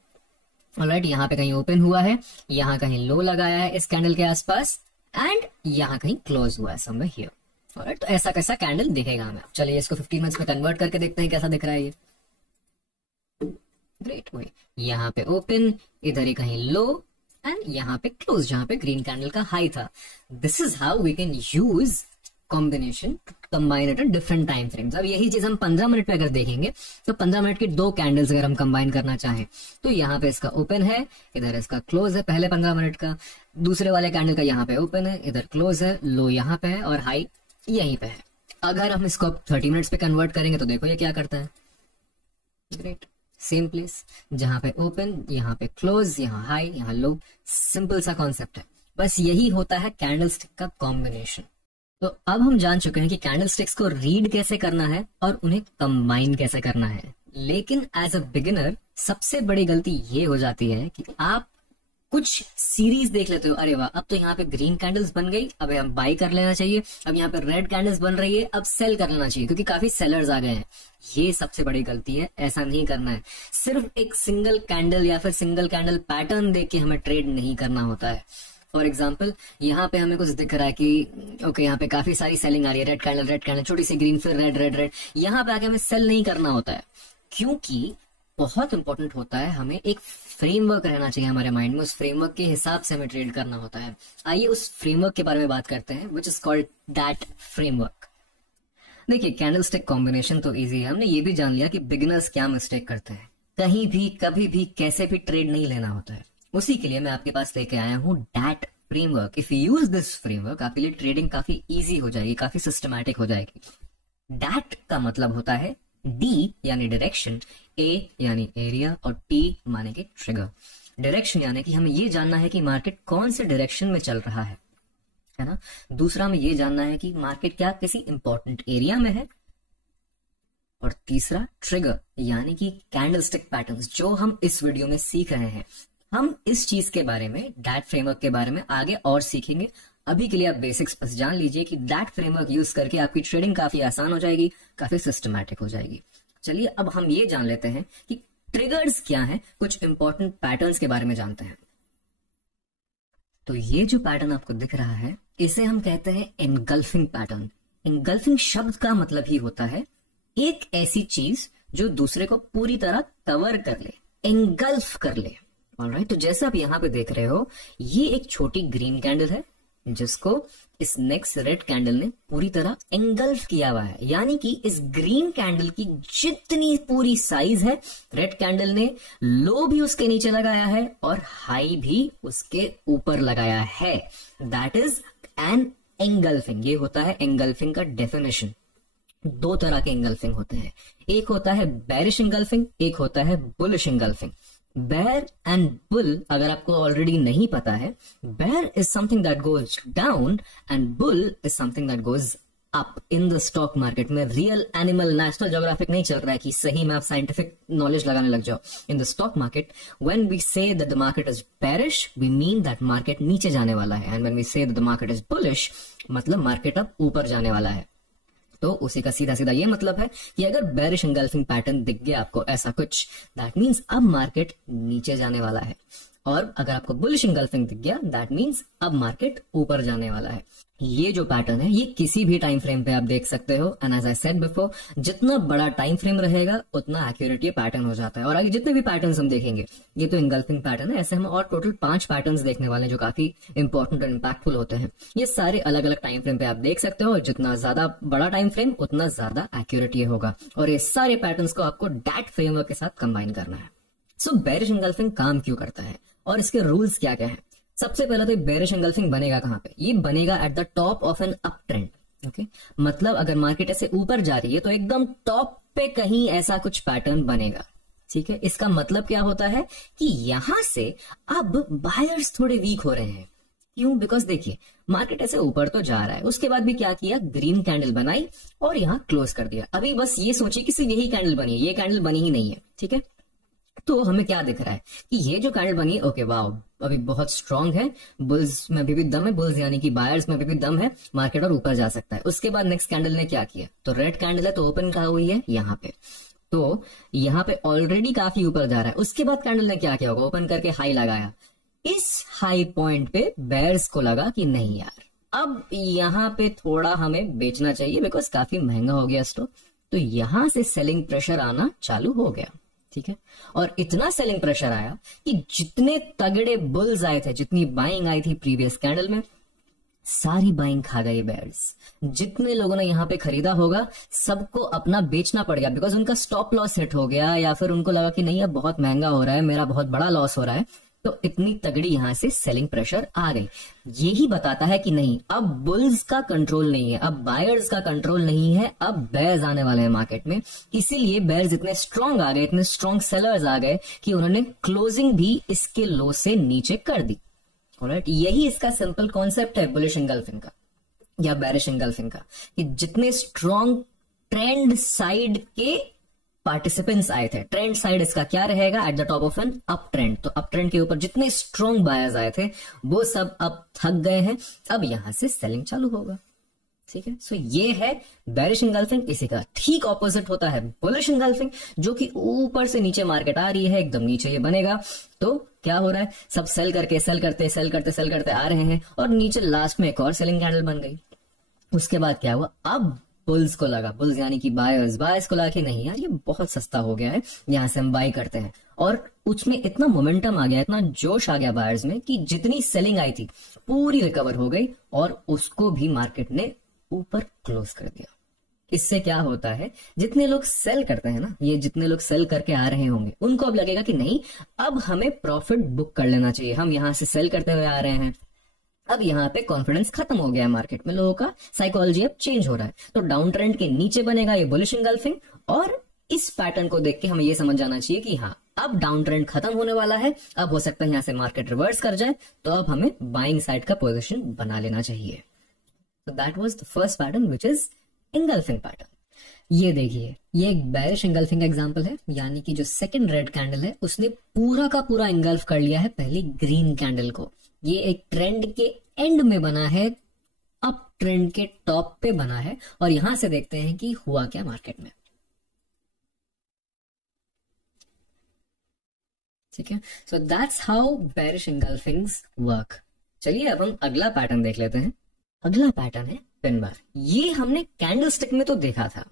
ऑलराइट, यहाँ पे कहीं ओपन हुआ है, यहाँ कहीं लो लगाया है इस कैंडल के आसपास, एंड यहाँ कहीं क्लोज हुआ है समवेयर हियर। ऑलराइट, तो ऐसा कैसा कैंडल दिखेगा हमें। चलिए इसको 15 मिनट्स में कन्वर्ट करके देखते हैं कैसा दिख रहा है ये। ग्रेट, वही यहाँ पे ओपन, इधर ही कहीं लो, एंड यहाँ पे क्लोज जहां पे ग्रीन कैंडल का हाई था। This is how we can use combination to combine at different time frames. अब यही चीज हम 15 मिनट पे अगर देखेंगे तो 15 मिनट की दो कैंडल्स अगर हम कंबाइन करना चाहें तो यहाँ पे इसका ओपन है, इधर इसका क्लोज है पहले 15 मिनट का, दूसरे वाले कैंडल का यहाँ पे ओपन है, इधर क्लोज है, लो यहाँ पे है और हाई यहीं पे है। अगर हम इसको 30 मिनट्स पे कन्वर्ट करेंगे तो देखो ये क्या करता है। ग्रेट, सेम प्लेस, जहां पे ओपन, यहाँ पे क्लोज, यहाँ हाई, यहाँ लो। सिंपल सा कॉन्सेप्ट है, बस यही होता है कैंडलस्टिक का कॉम्बिनेशन। तो अब हम जान चुके हैं कि कैंडलस्टिक्स को रीड कैसे करना है और उन्हें कंबाइन कैसे करना है। लेकिन एज अ बिगिनर सबसे बड़ी गलती ये हो जाती है कि आप कुछ सीरीज देख लेते हो, अरे वाह अब तो यहाँ पे ग्रीन कैंडल्स बन गई, अब हम बाई कर लेना चाहिए, अब यहाँ पे रेड कैंडल्स बन रही है, अब सेल कर लेना चाहिए क्योंकि काफी सेलर्स आ गए हैं। ये सबसे बड़ी गलती है, ऐसा नहीं करना है। सिर्फ एक सिंगल कैंडल या फिर सिंगल कैंडल पैटर्न देख के हमें ट्रेड नहीं करना होता है। फॉर एग्जाम्पल यहाँ पे हमें कुछ दिख रहा है कि ओके यहाँ पे काफी सारी सेलिंग आ रही है, रेड कैंडल, छोटी सी ग्रीन, फिर रेड रेड रेड, यहाँ पे आके हमें सेल नहीं करना होता है क्योंकि बहुत इंपॉर्टेंट होता है, हमें एक फ्रेमवर्क रहना चाहिए हमारे माइंड में, उस फ्रेमवर्क के हिसाब से हमें ट्रेड करना होता है। आइए उस फ्रेमवर्क के बारे में बात करते हैं, which is called that framework. देखिए कैंडलस्टिक कॉम्बिनेशन तो इजी है, हमने ये भी जान लिया कि बिगिनर्स क्या मिस्टेक करते हैं, कहीं भी कभी भी कैसे भी ट्रेड नहीं लेना होता है। उसी के लिए मैं आपके पास लेके आया हूँ that framework. If you use this framework आपके लिए ट्रेडिंग काफी इजी हो जाएगी, काफी सिस्टमैटिक हो जाएगी। डैट का मतलब होता है डी यानी डायरेक्शन, ए यानी एरिया और टी माने के ट्रिगर। डायरेक्शन यानी कि हमें ये जानना है कि मार्केट कौन से डायरेक्शन में चल रहा है ना। दूसरा हमें ये जानना है कि मार्केट क्या किसी इंपॉर्टेंट एरिया में है। और तीसरा ट्रिगर यानी कि कैंडलस्टिक पैटर्न्स, जो हम इस वीडियो में सीख रहे हैं। हम इस चीज के बारे में, डैट फ्रेमवर्क के बारे में आगे और सीखेंगे। अभी के लिए आप बेसिक्स बस जान लीजिए कि डैट फ्रेमवर्क यूज करके आपकी ट्रेडिंग काफी आसान हो जाएगी, काफी सिस्टमैटिक हो जाएगी। चलिए अब हम ये जान लेते हैं कि ट्रिगर्स क्या हैं, कुछ इंपॉर्टेंट पैटर्न्स के बारे में जानते हैं। तो ये जो पैटर्न आपको दिख रहा है इसे हम कहते हैं एनगल्फिंग पैटर्न। एनगल्फिंग शब्द का मतलब ही होता है एक ऐसी चीज जो दूसरे को पूरी तरह कवर कर ले, एंगल्फ कर ले। ऑलराइट, तो जैसे आप यहां पे देख रहे हो ये एक छोटी ग्रीन कैंडल है जिसको इस नेक्स्ट रेड कैंडल ने पूरी तरह एंगल्फ किया हुआ है, यानी कि इस ग्रीन कैंडल की जितनी पूरी साइज है रेड कैंडल ने लो भी उसके नीचे लगाया है और हाई भी उसके ऊपर लगाया है। That is an engulfing. ये होता है एंगल्फिंग का डेफिनेशन। दो तरह के एंगल्फिंग होते हैं, एक होता है बेरिश एंगल्फिंग, एक होता है bullish engulfing. Bear and bull अगर आपको ऑलरेडी नहीं पता है, bear is something that goes down and bull is something that goes up in the stock market में। रियल एनिमल नेशनल ज्योग्राफिक नहीं चल रहा है कि सही में आप साइंटिफिक नॉलेज लगाने लग जाओ। In the stock market when we say that the market is bearish we mean that market नीचे जाने वाला है, and when we say that the market is bullish मतलब मार्केट अब ऊपर जाने वाला है। तो उसी का सीधा सीधा ये मतलब है कि अगर बेरिश एंगल्फिंग पैटर्न दिख गया आपको ऐसा कुछ, दैट मींस अब मार्केट नीचे जाने वाला है। और अगर आपको बुलिश एंगल्फिंग दिख गया दैट मींस अब मार्केट ऊपर जाने वाला है। ये जो पैटर्न है ये किसी भी टाइम फ्रेम पे आप देख सकते हो, and as I said before जितना बड़ा टाइम फ्रेम रहेगा उतना एक्यूरेट ये पैटर्न हो जाता है। और आगे जितने भी पैटर्न्स हम देखेंगे, ये तो एंगल्फिंग पैटर्न है, ऐसे हम और टोटल 5 पैटर्न्स देखने वाले हैं जो काफी इंपॉर्टेंट और इंपैक्टफुल होते हैं। ये सारे अलग अलग टाइम फ्रेम पे आप देख सकते हो, जितना ज्यादा बड़ा टाइम फ्रेम उतना ज्यादा एक्यूरेट ये होगा। और ये सारे पैटर्न्स को आपको डैट फ्रेमवर्क के साथ कंबाइन करना है। सो बेरिश एंगल्फिंग काम क्यों करता है और इसके रूल्स क्या क्या है। सबसे पहले तो बेरिश एंगल्फिंग बनेगा कहां पे, ये बनेगा at the top of an up trend. Okay, मतलब अगर मार्केट ऐसे ऊपर जा रही है तो एकदम टॉप पे कहीं ऐसा कुछ पैटर्न बनेगा। ठीक है, इसका मतलब क्या होता है कि यहां से अब बायर्स थोड़े वीक हो रहे हैं। क्यों? बिकॉज देखिए मार्केट ऐसे ऊपर तो जा रहा है, उसके बाद भी क्या किया, ग्रीन कैंडल बनाई और यहां क्लोज कर दिया। अभी बस ये सोचिए कि सिर्फ यही कैंडल बनी है, ये कैंडल बनी ही नहीं है। ठीक है, तो हमें क्या दिख रहा है कि ये जो कैंडल बनी है, ओके वाओ, अभी बहुत स्ट्रांग है, बुल्स में अभी भी दम है, बुल्स यानी कि बायर्स में अभी भी दम है, मार्केट और ऊपर जा सकता है। उसके बाद नेक्स्ट कैंडल ने क्या किया, तो रेड कैंडल है तो ओपन कहा हुई है यहाँ पे, तो यहाँ पे ऑलरेडी काफी ऊपर जा रहा है। उसके बाद कैंडल ने क्या किया होगा, ओपन करके हाई लगाया। इस हाई पॉइंट पे बेयर्स को लगा कि नहीं यार अब यहाँ पे थोड़ा हमें बेचना चाहिए बिकॉज काफी महंगा हो गया स्टॉक, तो यहां से सेलिंग प्रेशर आना चालू हो गया। ठीक है, और इतना सेलिंग प्रेशर आया कि जितने तगड़े बुल्स आए थे, जितनी बाइंग आई थी प्रीवियस कैंडल में, सारी बाइंग खा गई बेयर्स। जितने लोगों ने यहां पे खरीदा होगा सबको अपना बेचना पड़ गया बिकॉज उनका स्टॉप लॉस हिट हो गया, या फिर उनको लगा कि नहीं अब बहुत महंगा हो रहा है, मेरा बहुत बड़ा लॉस हो रहा है। तो इतनी तगड़ी यहां से सेलिंग प्रेशर आ गई। यही बताता है कि नहीं अब बुल्स का कंट्रोल नहीं है, अब बायर्स का कंट्रोल नहीं है, अब बेयर्स आने वाले हैं मार्केट में। इसीलिए बेयर्स इतने स्ट्रांग आ गए, इतने स्ट्रांग सेलर्स आ गए कि उन्होंने क्लोजिंग भी इसके लो से नीचे कर दी। ऑलराइट, यही इसका सिंपल कॉन्सेप्ट है बुलिश एंगल्फिंग का या बेरिश एंगल्फिंग का, कि जितने स्ट्रांग ट्रेंड साइड के पार्टिसिपेंट्स आए थे, ट्रेंड साइड इसका क्या रहेगा, at the top of an up trend, तो अप ट्रेंड के ऊपर जितने स्ट्रांग बायर्स आए थे वो सब अब थक गए हैं, अब यहां से सेलिंग चालू होगा। ठीक है, सो ये है बेरिश एंगल्फिंग। इसी का ठीक ऑपोजिट होता है बुलिश एंगल्फिंग, जो कि ऊपर से नीचे मार्केट आ रही है, एकदम नीचे ये बनेगा तो क्या हो रहा है, सब सेल करके सेल करते सेल करते सेल करते आ रहे हैं और नीचे लास्ट में एक और सेलिंग कैंडल बन गई। उसके बाद क्या हुआ, अब बुल्स को लगा, बुल्स यानी कि बायर्स को लगा कि नहीं यार ये बहुत सस्ता हो गया है, यहां से हम बाई करते हैं। और उसमें इतना मोमेंटम आ गया, इतना जोश आ गया बायर्स में कि जितनी सेलिंग आई थी पूरी रिकवर हो गई और उसको भी मार्केट ने ऊपर क्लोज कर दिया। इससे क्या होता है, जितने लोग सेल करते हैं ना, ये जितने लोग सेल करके आ रहे होंगे उनको अब लगेगा कि नहीं, अब हमें प्रॉफिट बुक कर लेना चाहिए, हम यहां से सेल करते हुए आ रहे हैं, अब यहाँ पे कॉन्फिडेंस खत्म हो गया है मार्केट में, लोगों का साइकोलॉजी अब चेंज हो रहा है, तो डाउन ट्रेंड के नीचे बनेगा ये बुलिश इंगल्फिंग, और इस पैटर्न को देख के हमें ये समझ जाना चाहिए कि हाँ अब डाउन ट्रेंड खत्म होने वाला है, अब हो सकता है यहां से मार्केट रिवर्स कर जाए, तो अब हमें बाइंग साइड का पोजीशन बना लेना चाहिए। तो that was the first pattern which is engulfing pattern. ये देखिए, ये एक बेरिश इंगल्फिंग एग्जांपल है, यानी कि जो सेकंड रेड कैंडल है उसने पूरा का पूरा इंगल्फ कर लिया है पहली ग्रीन कैंडल को। ये एक ट्रेंड के एंड में बना है, अप ट्रेंड के टॉप पे बना है, और यहां से देखते हैं कि हुआ क्या मार्केट में। ठीक है, so that's how bearish engulfings work. चलिए अब हम अगला पैटर्न देख लेते हैं। अगला पैटर्न है पिन बार। ये हमने कैंडलस्टिक में तो देखा था,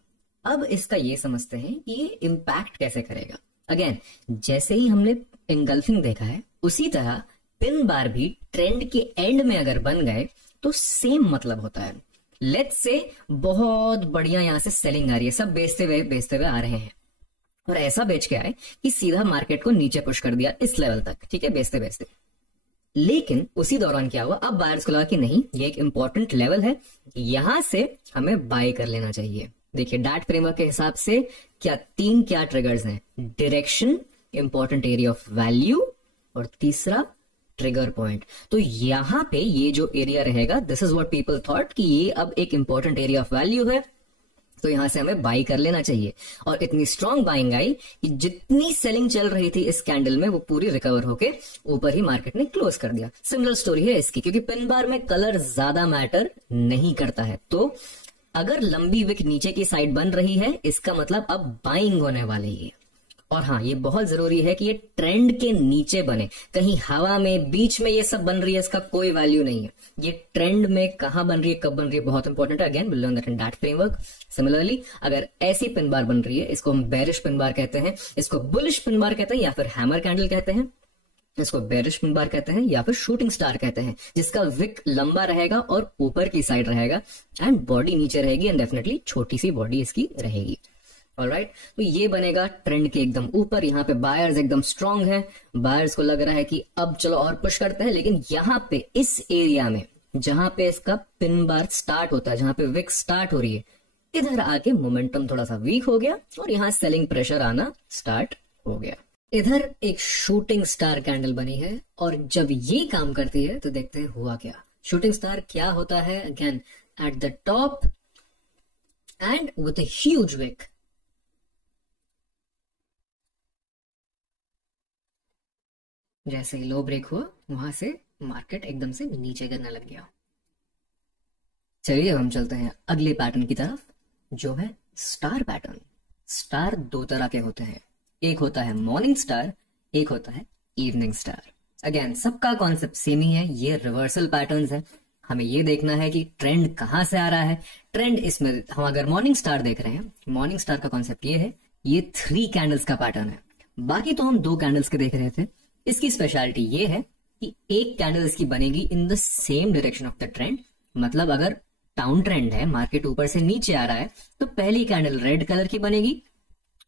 अब इसका ये समझते हैं कि ये इंपैक्ट कैसे करेगा। अगेन, जैसे ही हमने इंगल्फिंग देखा है उसी तरह पिन बार भी ट्रेंड के एंड में अगर बन गए तो सेम मतलब होता है। लेट्स से बहुत बढ़िया यहां से सेलिंग आ रही है, सब बेचते हुए आ रहे हैं, और ऐसा बेच के आए कि सीधा मार्केट को नीचे पुश कर दिया इस लेवल तक, ठीक है, बेचते बेचते। लेकिन उसी दौरान क्या हुआ, अब बायर्स को लगा कि नहीं ये एक इंपॉर्टेंट लेवल है, यहां से हमें बाय कर लेना चाहिए। देखिए डार्ट फ्रेमवर्क के हिसाब से क्या ट्रिगर्स हैं, direction, important area of value, और तीसरा ट्रिगर पॉइंट। तो यहां पे ये जो एरिया रहेगा, this is what people thought कि ये अब एक इंपॉर्टेंट एरिया ऑफ वैल्यू है, तो यहां से हमें बाई कर लेना चाहिए। और इतनी स्ट्रांग बाइंग आई कि जितनी सेलिंग चल रही थी इस कैंडल में वो पूरी रिकवर होके ऊपर ही मार्केट ने क्लोज कर दिया। सिमिलर स्टोरी है इसकी, क्योंकि पिन बार में कलर ज्यादा मैटर नहीं करता है। तो अगर लंबी विक नीचे की साइड बन रही है, इसका मतलब अब बाइंग होने वाली है। और हाँ, ये बहुत जरूरी है कि ये ट्रेंड के नीचे बने, कहीं हवा में बीच में ये सब बन रही है इसका कोई वैल्यू नहीं है। ये ट्रेंड में कहां बन रही है, कब बन रही है, बहुत इंपॉर्टेंट है। Again will learn that in dart framework. Similarly अगर ऐसी पिन बार बन रही है, इसको हम बेरिश पिन बार कहते हैं, इसको बुलिश पिन बार कहते हैं, या फिर हैमर कैंडल कहते हैं, इसको बेरिश पिन बार कहते हैं, या फिर शूटिंग स्टार कहते हैं, जिसका विक लंबा रहेगा और ऊपर की साइड रहेगा एंड बॉडी नीचे रहेगी, एंड डेफिनेटली छोटी सी बॉडी इसकी रहेगी। ऑलराइट, तो ये बनेगा ट्रेंड के एकदम ऊपर। यहाँ पे बायर्स एकदम स्ट्रांग है, बायर्स को लग रहा है कि अब चलो और पुश करते हैं, लेकिन यहाँ पे इस एरिया में जहां पे इसका पिन बार स्टार्ट होता है, जहां पे विक स्टार्ट हो रही है, इधर आके मोमेंटम थोड़ा सा वीक हो गया और यहाँ सेलिंग प्रेशर आना स्टार्ट हो गया। इधर एक शूटिंग स्टार कैंडल बनी है, और जब ये काम करती है तो देखते हैं हुआ क्या। शूटिंग स्टार क्या होता है, again at the top and with a huge wick. जैसे ही लो ब्रेक हुआ वहां से मार्केट एकदम से नीचे गिरने लग गया। चलिए अब हम चलते हैं अगले पैटर्न की तरफ, जो है स्टार पैटर्न। स्टार दो तरह के होते हैं, एक होता है मॉर्निंग स्टार, एक होता है इवनिंग स्टार। अगेन सबका कॉन्सेप्ट सेम ही है, ये रिवर्सल पैटर्न्स है। हमें ये देखना है कि ट्रेंड कहां से आ रहा है। ट्रेंड इसमें हम अगर मॉर्निंग स्टार देख रहे हैं, मॉर्निंग स्टार का कॉन्सेप्ट ये है, ये 3 कैंडल्स का पैटर्न है। बाकी तो हम 2 कैंडल्स के देख रहे थे। इसकी स्पेशलिटी ये है कि एक कैंडल इसकी बनेगी in the same direction of the trend. मतलब अगर डाउन ट्रेंड है, मार्केट ऊपर से नीचे आ रहा है, तो पहली कैंडल रेड कलर की बनेगी,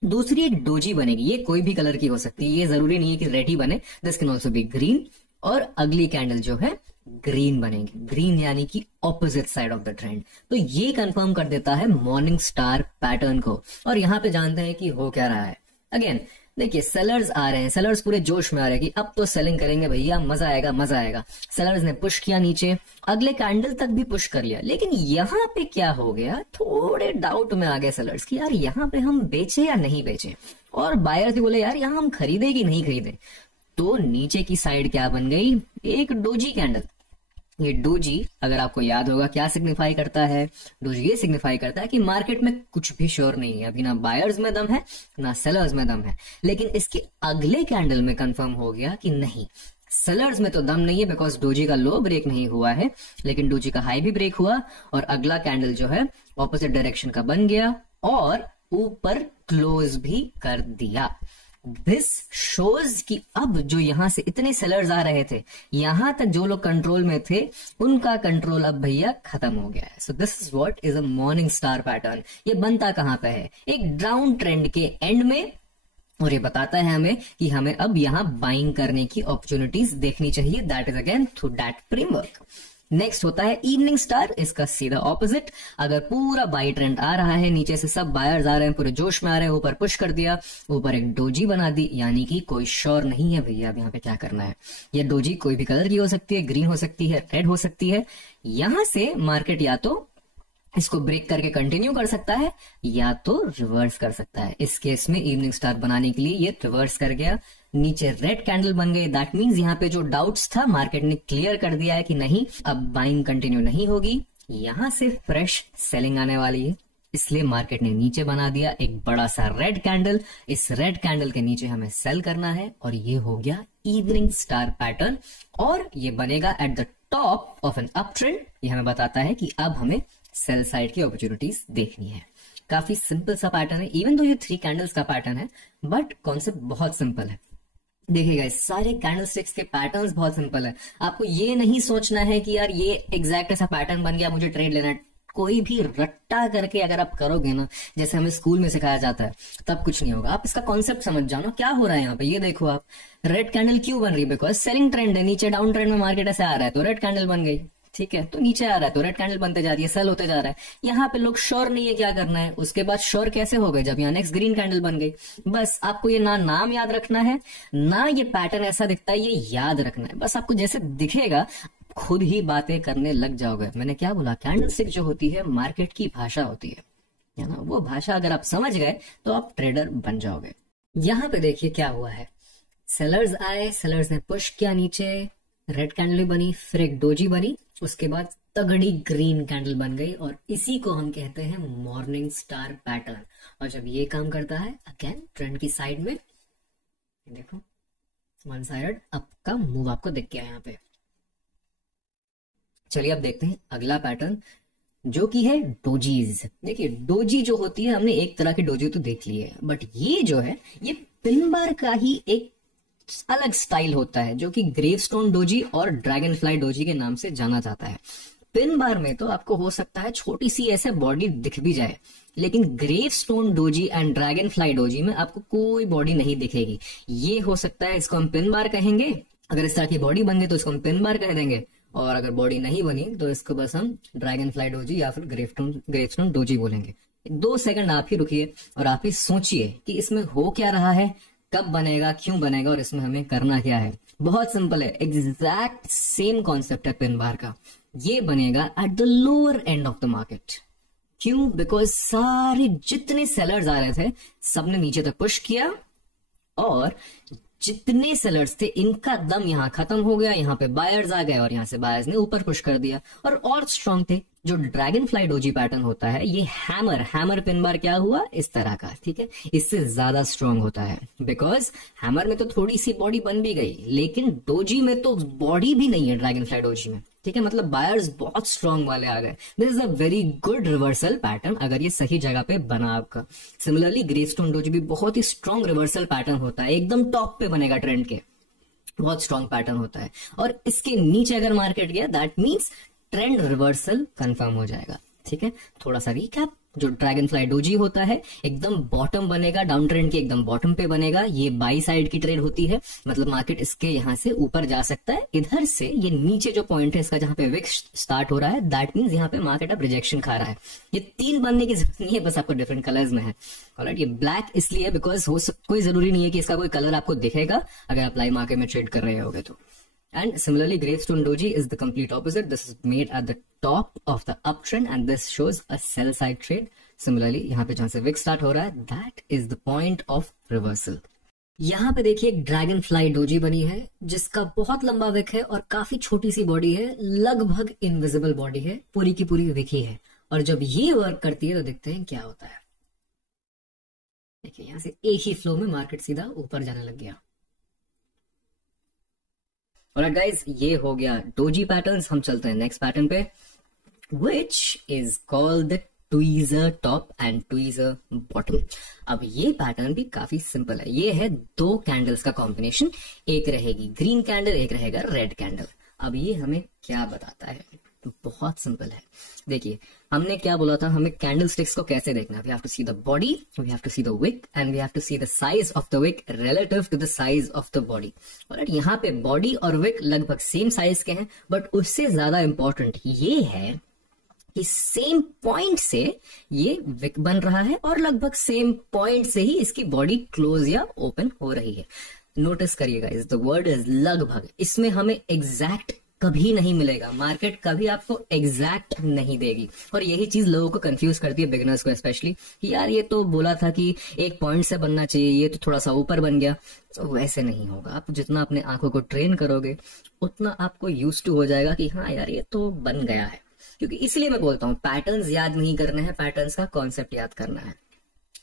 दूसरी एक डोजी बनेगी। ये कोई भी कलर की हो सकती है, ये जरूरी नहीं है कि रेड ही बने, this can also be green. और अगली कैंडल जो है ग्रीन बनेगी, ग्रीन यानी कि opposite side of the trend. तो ये कंफर्म कर देता है मॉर्निंग स्टार पैटर्न को। और यहां पे जानते हैं कि हो क्या रहा है। अगेन देखिए सेलर्स आ रहे हैं, सेलर्स पूरे जोश में आ रहे हैं कि अब तो सेलिंग करेंगे भैया, मजा आएगा मजा आएगा। सेलर्स ने पुश किया नीचे, अगले कैंडल तक भी पुश कर लिया, लेकिन यहां पे क्या हो गया, थोड़े डाउट में आ गए सेलर्स कि यार यहां पे हम बेचे या नहीं बेचे। और बायर्स भी बोले यार यहां हम खरीदे कि नहीं खरीदे। तो नीचे की साइड क्या बन गई, एक डोजी कैंडल। ये डोजी अगर आपको याद होगा क्या सिग्निफाई करता है, डोजी ये सिग्निफाई करता है कि मार्केट में कुछ भी श्योर नहीं है, अभी ना बायर्स में दम है ना सेलर्स में दम है। लेकिन इसके अगले कैंडल में कंफर्म हो गया कि नहीं, सेलर्स में तो दम नहीं है, बिकॉज डोजी का लो ब्रेक नहीं हुआ है, लेकिन डोजी का हाई भी ब्रेक हुआ और अगला कैंडल जो है ऑपोजिट डायरेक्शन का बन गया और ऊपर क्लोज भी कर दिया। दिस शोज कि अब जो यहां से इतने सेलर्स आ रहे थे, यहां तक जो लोग कंट्रोल में थे, उनका कंट्रोल अब भैया खत्म हो गया है। So this is what is a morning star pattern. ये बनता कहां पे है? एक डाउन ट्रेंड के एंड में, और ये बताता है हमें कि हमें अब यहां बाइंग करने की अपॉर्चुनिटीज देखनी चाहिए। That is again through that framework. Next होता है इवनिंग स्टार, इसका सीधा ऑपोजिट। अगर पूरा बाई ट्रेंड आ रहा है, नीचे से सब बायर्स आ रहे हैं, पूरे जोश में आ रहे हैं, ऊपर पुश कर दिया, ऊपर एक डोजी बना दी, यानी कि कोई श्योर नहीं है भैया अब यहाँ पे क्या करना है। ये डोजी कोई भी कलर की हो सकती है, ग्रीन हो सकती है, रेड हो सकती है। यहां से मार्केट या तो इसको ब्रेक करके कंटिन्यू कर सकता है या तो रिवर्स कर सकता है। इस केस में इवनिंग स्टार बनाने के लिए ये रिवर्स कर गया, नीचे रेड कैंडल बन गई। दैट मींस यहाँ पे जो डाउट्स था मार्केट ने क्लियर कर दिया है कि नहीं, अब बाइंग कंटिन्यू नहीं होगी, यहां से फ्रेश सेलिंग आने वाली है। इसलिए मार्केट ने नीचे बना दिया एक बड़ा सा रेड कैंडल। इस रेड कैंडल के नीचे हमें सेल करना है और ये हो गया इवनिंग स्टार पैटर्न, और ये बनेगा at the top of an up trend. ये हमें बताता है कि अब हमें सेल साइड की अपॉर्चुनिटीज देखनी है। काफी सिंपल सा पैटर्न है, इवन तो ये 3 कैंडल्स का पैटर्न है, बट कॉन्सेप्ट बहुत सिंपल है। देखिएगा सारे कैंडलस्टिक्स के पैटर्न्स बहुत सिंपल है। आपको ये नहीं सोचना है कि यार ये एग्जैक्ट ऐसा पैटर्न बन गया, मुझे ट्रेड लेना है। कोई भी रट्टा करके अगर आप करोगे ना, जैसे हमें स्कूल में सिखाया जाता है, तब कुछ नहीं होगा। आप इसका कॉन्सेप्ट समझ जाओ ना, क्या हो रहा है यहाँ पे। ये देखो आप, रेड कैंडल क्यों बन रही है? बिकॉज सेलिंग ट्रेंड है, नीचे डाउन ट्रेंड में मार्केट ऐसे आ रहा है तो रेड कैंडल बन गई, ठीक है। तो नीचे आ रहा है तो रेड कैंडल बनते जा रही है, सेल होते जा रहा है। यहाँ पे लोग श्योर नहीं है क्या करना है। उसके बाद श्योर कैसे हो गए? जब यहाँ नेक्स्ट ग्रीन कैंडल बन गई। बस आपको ये ना नाम याद रखना है, ना ये पैटर्न ऐसा दिखता है, ये याद रखना है। बस आपको जैसे दिखेगा खुद ही बातें करने लग जाओगे। मैंने क्या बोला? कैंडलस्टिक जो होती है मार्केट की भाषा होती है ना। वो भाषा अगर आप समझ गए तो आप ट्रेडर बन जाओगे। यहां पे देखिए क्या हुआ है, सेलर्स आए, सेलर्स ने पुश किया नीचे, रेड कैंडल बनी, फिर एक डोजी बनी, उसके बाद तगड़ी ग्रीन कैंडल बन गई, और इसी को हम कहते हैं मॉर्निंग स्टार पैटर्न। और जब ये काम करता है अगेन ट्रेंड की साइड में, देखो वन साइड अप का मूव आपको दिख गया यहाँ पे। चलिए अब देखते हैं अगला पैटर्न जो कि है डोजीज। देखिए डोजी जो होती है, हमने एक तरह की डोजी तो देख ली है, बट ये जो है ये पिन बार का ही एक अलग स्टाइल होता है, जो कि ग्रेवस्टोन डोजी और ड्रैगन फ्लाई डोजी के नाम से जाना जाता है। पिन बार में तो आपको हो सकता है छोटी सी ऐसे बॉडी दिख भी जाए, लेकिन gravestone doji and dragon fly doji में आपको कोई बॉडी नहीं दिखेगी। ये हो सकता है, इसको हम पिन बार कहेंगे। अगर इस तरह की बॉडी बन गई तो इसको हम पिन बार कह देंगे, और अगर बॉडी नहीं बनी तो इसको बस हम ड्रैगन फ्लाई डोजी या फिर ग्रेवस्टोन डोजी बोलेंगे। 2 सेकंड आप ही रुकिए और आप ही सोचिए कि इसमें हो क्या रहा है, कब बनेगा, क्यों बनेगा, और इसमें हमें करना क्या है। बहुत सिंपल है, एग्जैक्ट सेम कॉन्सेप्ट है पिन बार का। ये बनेगा at the lower end of the market. क्यों? बिकॉज सारे जितने सेलर्स आ रहे थे सबने नीचे तक पुश किया, और जितने सेलर्स थे इनका दम यहाँ खत्म हो गया। यहाँ पे बायर्स आ गए और यहाँ से बायर्स ने ऊपर पुश कर दिया, और स्ट्रांग थे। जो ड्रैगन फ्लाई डोजी पैटर्न होता है, ये हैमर पिन बार क्या हुआ इस तरह का, ठीक है, इससे ज्यादा स्ट्रांग होता है। बिकॉज हैमर में तो थोड़ी सी बॉडी बन भी गई, लेकिन डोजी में तो बॉडी भी नहीं है ड्रैगन फ्लाई डोजी में, ठीक है। मतलब बायर्स बहुत स्ट्रांग वाले आ गए। This is a very good reversal pattern अगर ये सही जगह पे बना आपका। सिमिलरली ग्रेवस्टोन डोजी भी बहुत ही स्ट्रांग रिवर्सल पैटर्न होता है, एकदम टॉप पे बनेगा ट्रेंड के, बहुत स्ट्रांग पैटर्न होता है। और इसके नीचे अगर मार्केट गया that means trend reversal confirm हो जाएगा, ठीक है। थोड़ा सा रिकैप, जो ड्रैगन फ्लाई डोजी होता है एकदम बॉटम बनेगा, डाउन ट्रेंड के एकदम बॉटम पे बनेगा। ये बाई साइड की ट्रेड होती है, मतलब मार्केट इसके यहां से ऊपर जा सकता है। इधर से ये नीचे जो पॉइंट है इसका जहां पे विक स्टार्ट हो रहा है, दैट मीन्स यहाँ पे मार्केट अब रिजेक्शन खा रहा है। ये 3 बनने की जरूरत नहीं है, बस आपको डिफरेंट कलर्स में है। ऑलराइट, ये ब्लैक इसलिए है बिकॉज कोई जरूरी नहीं है कि इसका कोई कलर आपको दिखेगा अगर आप लाइव मार्केट में ट्रेड कर रहे होगे तो। And similarly, Gravestone Doji is the complete opposite. This is made at the top of the uptrend and this shows a sell side trade. Similarly, यहाँ पे जहां से विक स्टार्ट हो रहा है, that is the point of reversal. यहाँ पे देखिए एक ड्रैगन फ्लाई डोजी बनी है जिसका बहुत लंबा विक है और काफी छोटी सी बॉडी है, लगभग इनविजिबल बॉडी है, पूरी की पूरी विक ही है। और जब ये वर्क करती है तो देखते हैं क्या होता है। देखिए यहाँ से एक ही फ्लो में मार्केट सीधा ऊपर जाने लग गया। Alright guys, ये हो गया डोजी पैटर्न्स। हम चलते हैं नेक्स्ट पैटर्न पे, which is called the tweezer top and tweezer bottom. अब ये पैटर्न भी काफी सिंपल है। ये है दो कैंडल्स का कॉम्बिनेशन, एक रहेगी ग्रीन कैंडल, एक रहेगा रेड कैंडल। अब ये हमें क्या बताता है? बहुत सिंपल है। देखिए हमने क्या बोला था, हमें कैंडल स्टिक्स को कैसे देखना है। We have to see the body, we have to see the wick and we have to see the size of the wick relative to the size of the body. और यहाँ पे बॉडी और विक लगभग सेम साइज के हैं, बट उससे ज्यादा इंपॉर्टेंट ये है कि सेम पॉइंट से ये विक बन रहा है और लगभग सेम पॉइंट से ही इसकी बॉडी क्लोज या ओपन हो रही है। नोटिस करिएगा, इज द वर्ड इज लगभग। इसमें हमें एग्जैक्ट कभी नहीं मिलेगा, मार्केट कभी आपको एग्जैक्ट नहीं देगी। और यही चीज लोगों को कंफ्यूज करती है, बिगिनर्स को स्पेशली, कि यार ये तो बोला था कि एक पॉइंट से बनना चाहिए, ये तो थोड़ा सा ऊपर बन गया। तो वैसे नहीं होगा। आप जितना अपने आंखों को ट्रेन करोगे उतना आपको यूज टू हो जाएगा कि हाँ यार ये तो बन गया है। क्योंकि इसलिए मैं बोलता हूँ पैटर्न्स याद नहीं करने हैं, पैटर्न्स का कॉन्सेप्ट याद करना है।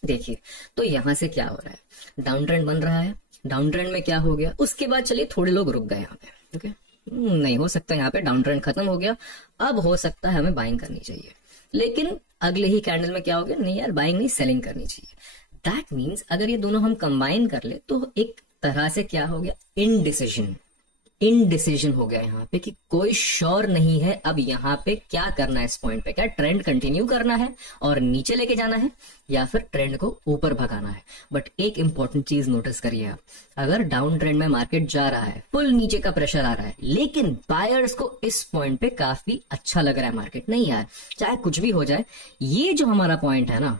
देखिए तो यहां से क्या हो रहा है, डाउन ट्रेंड बन रहा है। डाउन ट्रेंड में क्या हो गया, उसके बाद चलिए थोड़े लोग रुक गए यहाँ पे। ओके, नहीं हो सकता, यहाँ पे डाउन ट्रेंड खत्म हो गया, अब हो सकता है हमें बाइंग करनी चाहिए। लेकिन अगले ही कैंडल में क्या हो गया, नहीं यार बाइंग नहीं, सेलिंग करनी चाहिए। दैट मीन्स अगर ये दोनों हम कंबाइन कर ले तो एक तरह से क्या हो गया, इनडिसीजन हो गया यहाँ पे, कि कोई श्योर नहीं है अब यहाँ पे क्या करना है। इस पॉइंट पे क्या ट्रेंड कंटिन्यू करना है और नीचे लेके जाना है, या फिर ट्रेंड को ऊपर भगाना है। बट एक इंपॉर्टेंट चीज नोटिस करिए आप, अगर डाउन ट्रेंड में मार्केट जा रहा है, फुल नीचे का प्रेशर आ रहा है, लेकिन बायर्स को इस पॉइंट पे काफी अच्छा लग रहा है मार्केट, नहीं यार चाहे कुछ भी हो जाए, ये जो हमारा पॉइंट है ना,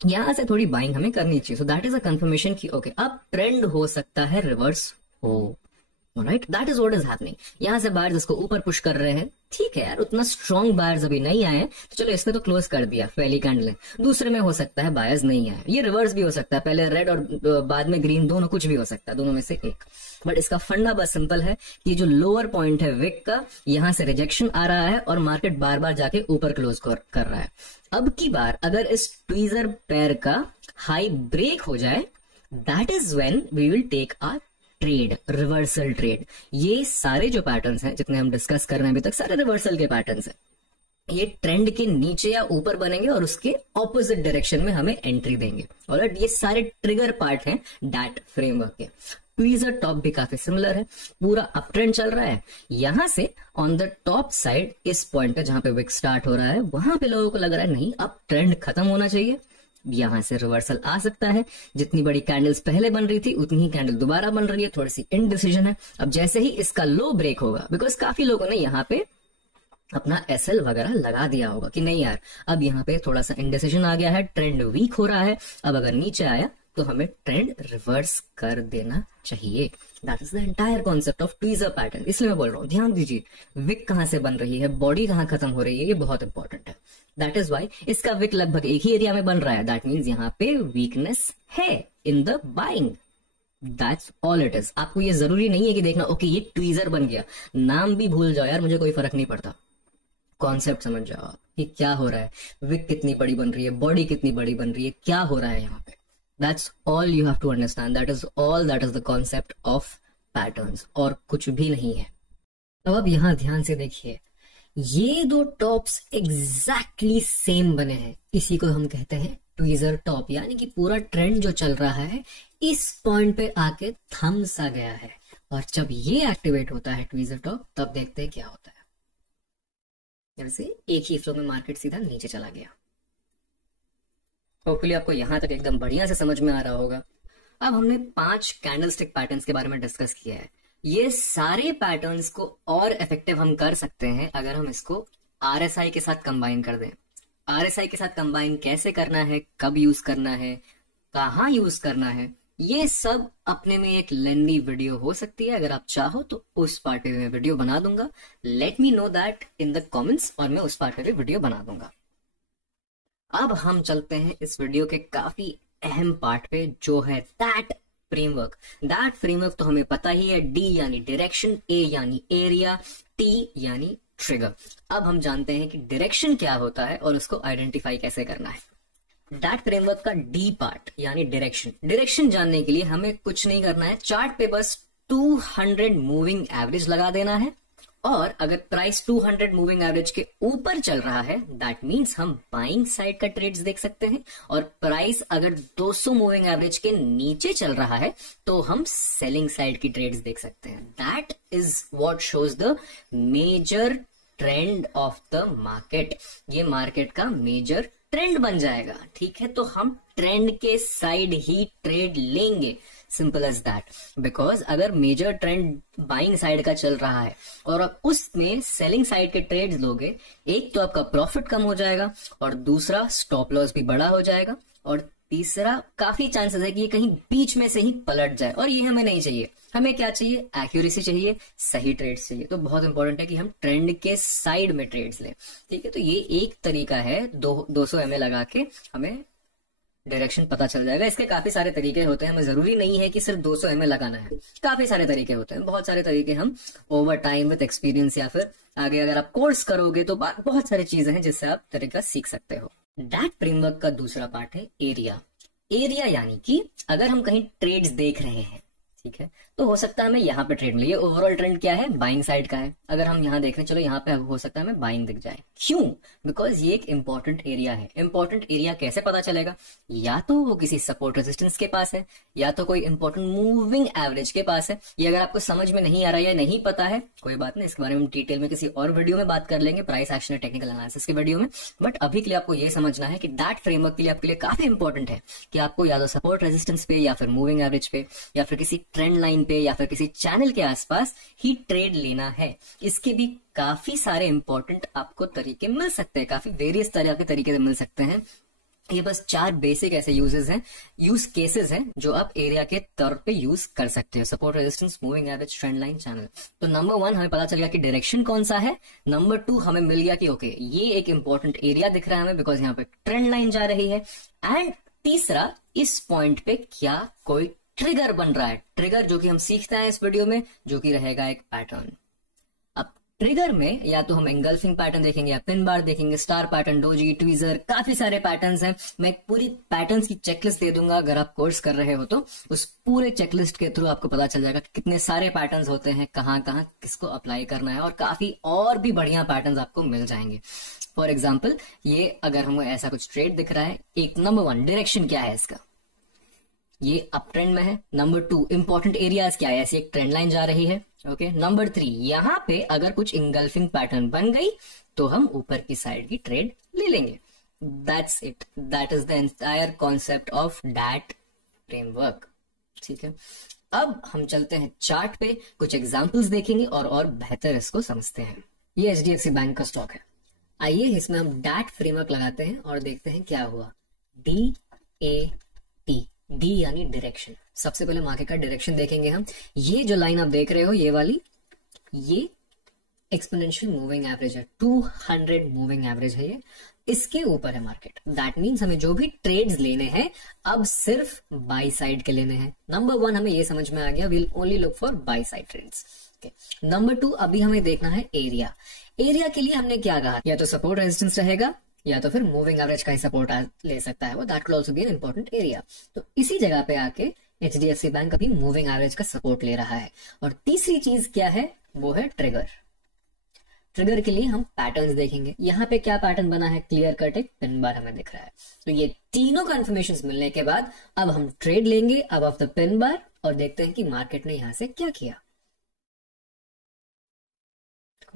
यहां से थोड़ी बाइंग हमें करनी चाहिए। So that is a confirmation कि ओके अब ट्रेंड हो सकता है रिवर्स हो। Right, that is what is happening. यहां से बायर्स इसको ऊपर पुश कर रहे हैं, ठीक है यार, उतना स्ट्रॉन्ग बायर्स अभी नहीं आए, तो चलो इसने तो क्लोज कर दिया पहली कैंडल। दूसरे में हो सकता है बायर्स नहीं आए, ये रिवर्स भी हो सकता है, पहले रेड और बाद में ग्रीन, दोनों कुछ भी हो सकता है, दोनों में से एक। बट इसका फंडा बस सिंपल है कि जो लोअर पॉइंट है विक का, यहां से रिजेक्शन आ रहा है और मार्केट बार बार जाके ऊपर क्लोज कर रहा है। अब की बार अगर इस ट्वीजर पेयर का हाई ब्रेक हो जाए, that is when we will take a trade, reversal trade. ये सारे जो पैटर्न्स हैं जितने हम डिस्कस कर रहे हैं अभी तक, सारे रिवर्सल के पैटर्न्स हैं। ये ट्रेंड के नीचे या ऊपर बनेंगे और उसके ऑपोजिट डायरेक्शन में हमें एंट्री देंगे। और ये सारे ट्रिगर पार्ट हैं डैट फ्रेमवर्क के। ट्वीजर टॉप भी काफी सिमिलर है, पूरा अप ट्रेंड चल रहा है, यहां से ऑन द टॉप साइड इस पॉइंट पे जहां पे विक स्टार्ट हो रहा है, वहां पे लोगों को लग रहा है नहीं अब ट्रेंड खत्म होना चाहिए, यहां से रिवर्सल आ सकता है। जितनी बड़ी कैंडल्स पहले बन रही थी उतनी ही कैंडल दोबारा बन रही है, थोड़ी सी इनडिसीजन है। अब जैसे ही इसका लो ब्रेक होगा, बिकॉज काफी लोगों ने यहाँ पे अपना एसएल वगैरह लगा दिया होगा कि नहीं यार अब यहाँ पे थोड़ा सा इनडिसीजन आ गया है, ट्रेंड वीक हो रहा है, अब अगर नीचे आया तो हमें ट्रेंड रिवर्स कर देना चाहिए। That is the entire concept of tweezer pattern. इसलिए मैं बोल रहा हूँ ध्यान दीजिए, विक कहां से बन रही है, बॉडी कहां खत्म हो रही है, ये बहुत इंपॉर्टेंट है। दैट इज वाई इसका विक लगभग एक ही एरिया में बन रहा है। दैट मीन्स यहाँ पे वीकनेस है in the buying. That's all it is. आपको ये जरूरी नहीं है कि देखना ओके ये ट्वीजर बन गया, नाम भी भूल जाओ यार, मुझे कोई फर्क नहीं पड़ता, कॉन्सेप्ट समझ जाओ आप कि क्या हो रहा है, विक कितनी बड़ी बन रही है, बॉडी कितनी बड़ी बन रही है, क्या हो रहा है यहाँ पे। That's all you have to understand. That is all. That is the concept of patterns. और कुछ भी नहीं है। अब यहां ध्यान से देखिए, ये दो टॉप्स एग्जैक्टली सेम बने हैं, इसी को हम कहते हैं ट्वीजर टॉप। यानी कि पूरा ट्रेंड जो चल रहा है इस पॉइंट पे आके थम सा गया है, और जब ये एक्टिवेट होता है ट्वीजर टॉप, तब देखते हैं क्या होता है। जैसे एक ही फ्लो में मार्केट सीधा नीचे चला गया। होपफुली आपको यहां तक एकदम बढ़िया से समझ में आ रहा होगा। अब हमने 5 कैंडलस्टिक पैटर्न्स के बारे में डिस्कस किया है। ये सारे पैटर्न्स को और इफेक्टिव हम कर सकते हैं अगर हम इसको आरएसआई के साथ कंबाइन कर दें। आरएसआई के साथ कंबाइन कैसे करना है, कब यूज करना है, कहाँ यूज करना है, ये सब अपने में एक लेंथी वीडियो हो सकती है। अगर आप चाहो तो उस पार्ट पे मैं वीडियो बना दूंगा। Let me know that in the comments, और मैं उस पार्ट पे भी वीडियो बना दूंगा। अब हम चलते हैं इस वीडियो के काफी अहम पार्ट पे, जो है दैट फ्रेमवर्क। दैट फ्रेमवर्क तो हमें पता ही है, डी यानी डायरेक्शन, ए यानी एरिया, टी यानी ट्रिगर। अब हम जानते हैं कि डायरेक्शन क्या होता है और उसको आइडेंटिफाई कैसे करना है। दैट फ्रेमवर्क का डी पार्ट यानी डायरेक्शन जानने के लिए हमें कुछ नहीं करना है, चार्ट पे बस 200 मूविंग एवरेज लगा देना है और अगर प्राइस 200 मूविंग एवरेज के ऊपर चल रहा है दैट मींस हम बाइंग साइड का ट्रेड्स देख सकते हैं, और प्राइस अगर 200 मूविंग एवरेज के नीचे चल रहा है तो हम सेलिंग साइड की ट्रेड्स देख सकते हैं। That is what shows the major trend of the market. ये मार्केट का मेजर ट्रेंड बन जाएगा, ठीक है। तो हम ट्रेंड के साइड ही ट्रेड लेंगे, सिंपल एज दैट। बिकॉज अगर मेजर ट्रेंड बाइंग साइड का चल रहा है और आप उसमें सेलिंग साइड के ट्रेड्स लोगे, एक तो आपका प्रॉफिट कम हो जाएगा, और दूसरा स्टॉप लॉस भी बड़ा हो जाएगा, और तीसरा काफी चांसेस है कि ये कहीं बीच में से ही पलट जाए, और ये हमें नहीं चाहिए। हमें क्या चाहिए? एक्यूरेसी चाहिए, सही ट्रेड्स चाहिए। तो बहुत इंपॉर्टेंट है कि हम ट्रेंड के साइड में ट्रेड्स लें, ठीक है। तो ये एक तरीका है, 200 mA लगा के हमें डायरेक्शन पता चल जाएगा। इसके काफी सारे तरीके होते हैं, हमें जरूरी नहीं है कि सिर्फ 200 mA लगाना है, काफी सारे तरीके होते हैं, बहुत सारे तरीके हम ओवर टाइम विद एक्सपीरियंस या फिर आगे अगर आप कोर्स करोगे तो बहुत सारी चीजें हैं जिससे आप तरीका सीख सकते हो। डैट फ्रेमवर्क का दूसरा पार्ट है एरिया। एरिया यानी कि अगर हम कहीं ट्रेड्स देख रहे हैं, ठीक है, तो हो सकता है हमें यहाँ पे ट्रेड मिले। ये ओवरऑल ट्रेंड क्या है? बाइंग साइड का है। अगर हम यहाँ देख रहे हैं, चलो यहाँ पे हो सकता है हमें बाइंग दिख जाए। क्यों? बिकॉज ये एक इंपॉर्टेंट एरिया है। इंपॉर्टेंट एरिया कैसे पता चलेगा? या तो वो किसी सपोर्ट रेजिस्टेंस के पास है, या तो कोई इंपॉर्टेंट मूविंग एवरेज के पास है। ये अगर आपको समझ में नहीं आ रहा है या नहीं पता है, कोई बात नहीं, इसके बारे में हम डिटेल में किसी और वीडियो में बात कर लेंगे, प्राइस एक्शन टेक्निकल एनालिसिस के वीडियो में। बट अभी के लिए आपको ये समझना है कि दैट फ्रेमवर्क के लिए आपके लिए काफी इंपॉर्टेंट है कि आपको या तो सपोर्ट रेजिस्टेंस पे, या फिर मूविंग एवरेज पे, या फिर किसी ट्रेंड लाइन पे, या फिर किसी चैनल के आसपास ही ट्रेड लेना है। इसके भी काफी सारे इंपॉर्टेंट आपको तरीके मिल सकते हैं, काफी वेरियस तरह के तरीके मिल सकते हैं। ये बस 4 बेसिक ऐसे यूज केसेस हैं जो आप एरिया के तौर पे यूज कर सकते हो। Support resistance, moving average, trend line, channel. तो नंबर 1 हमें पता चल गया कि डायरेक्शन कौन सा है। नंबर 2 हमें मिल गया कि ओके ये एक इंपॉर्टेंट एरिया दिख रहा है हमें, बिकॉज यहाँ पे ट्रेंड लाइन जा रही है। एंड तीसरा, इस पॉइंट पे क्या कोई ट्रिगर बन रहा है। ट्रिगर जो कि हम सीखते हैं इस वीडियो में, जो कि रहेगा एक पैटर्न। अब ट्रिगर में या तो हम एंगल्फिंग पैटर्न देखेंगे, या पिन बार देखेंगे, स्टार पैटर्न, डोजी, ट्वीजर, काफी सारे पैटर्न्स हैं। मैं पूरी पैटर्न्स की चेकलिस्ट दे दूंगा, अगर आप कोर्स कर रहे हो तो उस पूरे चेकलिस्ट के थ्रू आपको पता चल जाएगा कि कितने सारे पैटर्न्स होते हैं, कहाँ कहाँ किसको अप्लाई करना है, और काफी और भी बढ़िया पैटर्न्स आपको मिल जाएंगे। फॉर एग्जाम्पल, ये अगर हमें ऐसा कुछ ट्रेड दिख रहा है, एक नंबर 1 डायरेक्शन क्या है इसका? ये अप ट्रेंड में है। नंबर 2 इंपॉर्टेंट एरियाज क्या है? ऐसी एक ट्रेंड लाइन जा रही है। ओके। नंबर 3 यहां पे अगर कुछ इंगल्फिंग पैटर्न बन गई तो हम ऊपर की साइड की ट्रेड ले लेंगे। That's it, that is the entire concept of that framework, ठीक है। अब हम चलते हैं चार्ट पे, कुछ एग्जांपल्स देखेंगे और बेहतर इसको समझते हैं। ये HDFC बैंक का स्टॉक है। आइए इसमें हम डैट फ्रेमवर्क लगाते हैं और देखते हैं क्या हुआ। DAT, डी यानी डायरेक्शन। सबसे पहले मार्केट का डायरेक्शन देखेंगे हम। ये जो लाइन आप देख रहे हो, ये वाली, ये एक्सपोनेंशियल मूविंग एवरेज है, 200 मूविंग एवरेज है ये, इसके ऊपर है मार्केट। दैट मीन्स हमें जो भी ट्रेड्स लेने हैं अब सिर्फ बाई साइड के लेने हैं। नंबर 1 हमें ये समझ में आ गया, will only look for buy side trades. Number 2 अभी हमें देखना है एरिया। एरिया के लिए हमने क्या कहा? या तो सपोर्ट रेजिस्टेंस रहेगा, या तो फिर मूविंग एवरेज का ही सपोर्ट ले सकता है वो। That will also be an important area. तो इसी जगह पे आके HDFC बैंक अभी मूविंग एवरेज का सपोर्ट ले रहा है। और तीसरी चीज क्या है? वो है ट्रिगर। ट्रिगर के लिए हम पैटर्न्स देखेंगे। यहाँ पे क्या पैटर्न बना है? क्लियर कट एक पिन बार हमें दिख रहा है। तो ये तीनों कंफर्मेशन मिलने के बाद अब हम ट्रेड लेंगे अब ऑफ द पिन बार, और देखते हैं कि मार्केट ने यहां से क्या किया।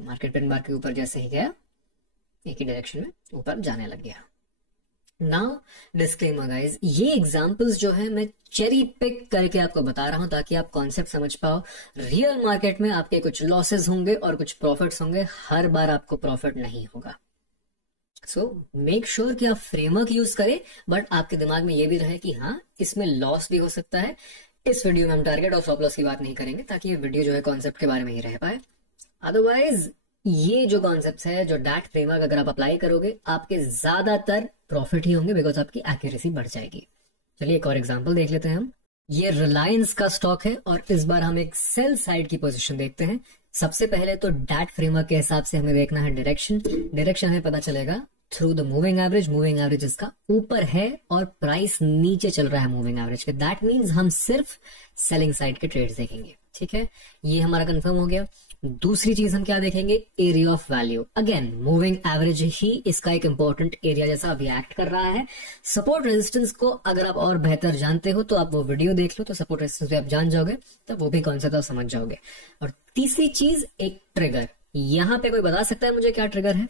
मार्केट पिन बार के ऊपर जैसे ही गया, एक ही डायरेक्शन में ऊपर जाने लग गया। नाउ डिस्क्लेमर गाइज, ये एग्जांपल्स जो है मैं चेरी पिक करके आपको बता रहा हूं ताकि आप कॉन्सेप्ट समझ पाओ। रियल मार्केट में आपके कुछ लॉसेस होंगे और कुछ प्रॉफिट्स होंगे, हर बार आपको प्रॉफिट नहीं होगा। सो मेक श्योर कि आप फ्रेमवर्क यूज करें, बट आपके दिमाग में ये भी रहे कि हाँ इसमें लॉस भी हो सकता है। इस वीडियो में हम टारगेट और स्टॉप लॉस की बात नहीं करेंगे ताकि ये वीडियो जो है कॉन्सेप्ट के बारे में ही रह पाए। अदरवाइज ये जो कॉन्सेप्ट है, जो डैट फ्रेमवर्क अगर आप अप्लाई करोगे, आपके ज्यादातर प्रॉफिट ही होंगे, बिकॉज आपकी एक्यूरेसी बढ़ जाएगी। चलिए एक और एग्जांपल देख लेते हैं हम। ये रिलायंस का स्टॉक है और इस बार हम एक सेल साइड की पोजीशन देखते हैं। सबसे पहले तो डैट फ्रेमवर्क के हिसाब से हमें देखना है डायरेक्शन। डायरेक्शन हमें पता चलेगा through the moving average. Moving average इसका ऊपर है और प्राइस नीचे चल रहा है मूविंग एवरेज के। दैट मीन्स हम सिर्फ सेलिंग साइड के ट्रेड्स देखेंगे, ठीक है। ये हमारा कंफर्म हो गया। दूसरी चीज हम क्या देखेंगे, area of value. Again moving average ही इसका एक इंपॉर्टेंट एरिया जैसा अभी एक्ट कर रहा है। सपोर्ट रेजिस्टेंस को अगर आप और बेहतर जानते हो तो आप वो वीडियो देख लो, तो सपोर्ट रेजिस्टेंस भी आप जान जाओगे, तब वो भी कॉन्सेप्ट आप समझ जाओगे। और तीसरी चीज एक ट्रिगर। यहां पे कोई बता सकता है मुझे क्या ट्रिगर है?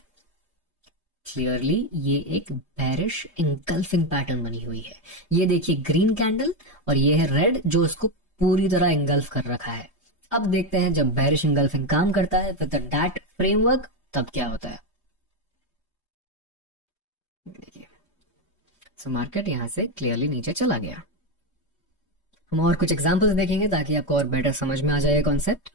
क्लियरली ये एक बेरिश इंगल्फिंग पैटर्न बनी हुई है। ये देखिए ग्रीन कैंडल और ये है रेड जो उसको पूरी तरह इंगल्फ कर रखा है। अब देखते हैं जब बेरिश इंगल्फिंग काम करता है विद दैट फ्रेमवर्क तब क्या होता है। देखिए सो मार्केट यहां से क्लियरली नीचे चला गया। हम और कुछ एग्जांपल्स देखेंगे ताकि आपको और बेटर समझ में आ जाए कॉन्सेप्ट।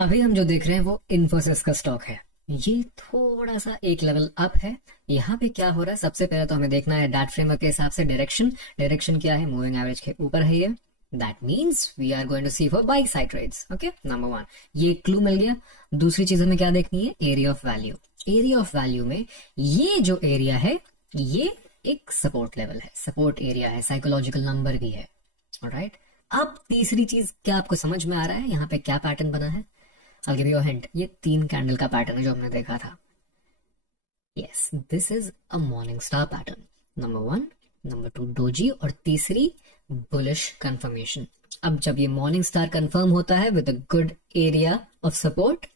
अभी हम जो देख रहे हैं वो इन्फोसिस का स्टॉक है। ये थोड़ा सा एक लेवल अप है। यहाँ पे क्या हो रहा है, सबसे पहले तो हमें देखना है डैट फ्रेमवर्क के हिसाब से डायरेक्शन क्या है, मूविंग एवरेज के ऊपर है ये। That means we are going to see for buy side trades. Okay, number 1 ये क्लू मिल गया। दूसरी चीज हमें क्या देखनी है, area of value. Area of value में ये जो एरिया है ये एक सपोर्ट लेवल है, सपोर्ट एरिया है, साइकोलॉजिकल नंबर भी है। ऑलराइट, अब तीसरी चीज क्या आपको समझ में आ रहा है, यहाँ पे क्या पैटर्न बना है? I'll give you a hint. ये 3 कैंडल का पैटर्न है जो हमने देखा था। Yes, this is a morning star pattern. Number 1, number 2 doji और तीसरी बुलिश कंफर्मेशन। अब जब ये मॉर्निंग स्टार कंफर्म होता है with a good area of support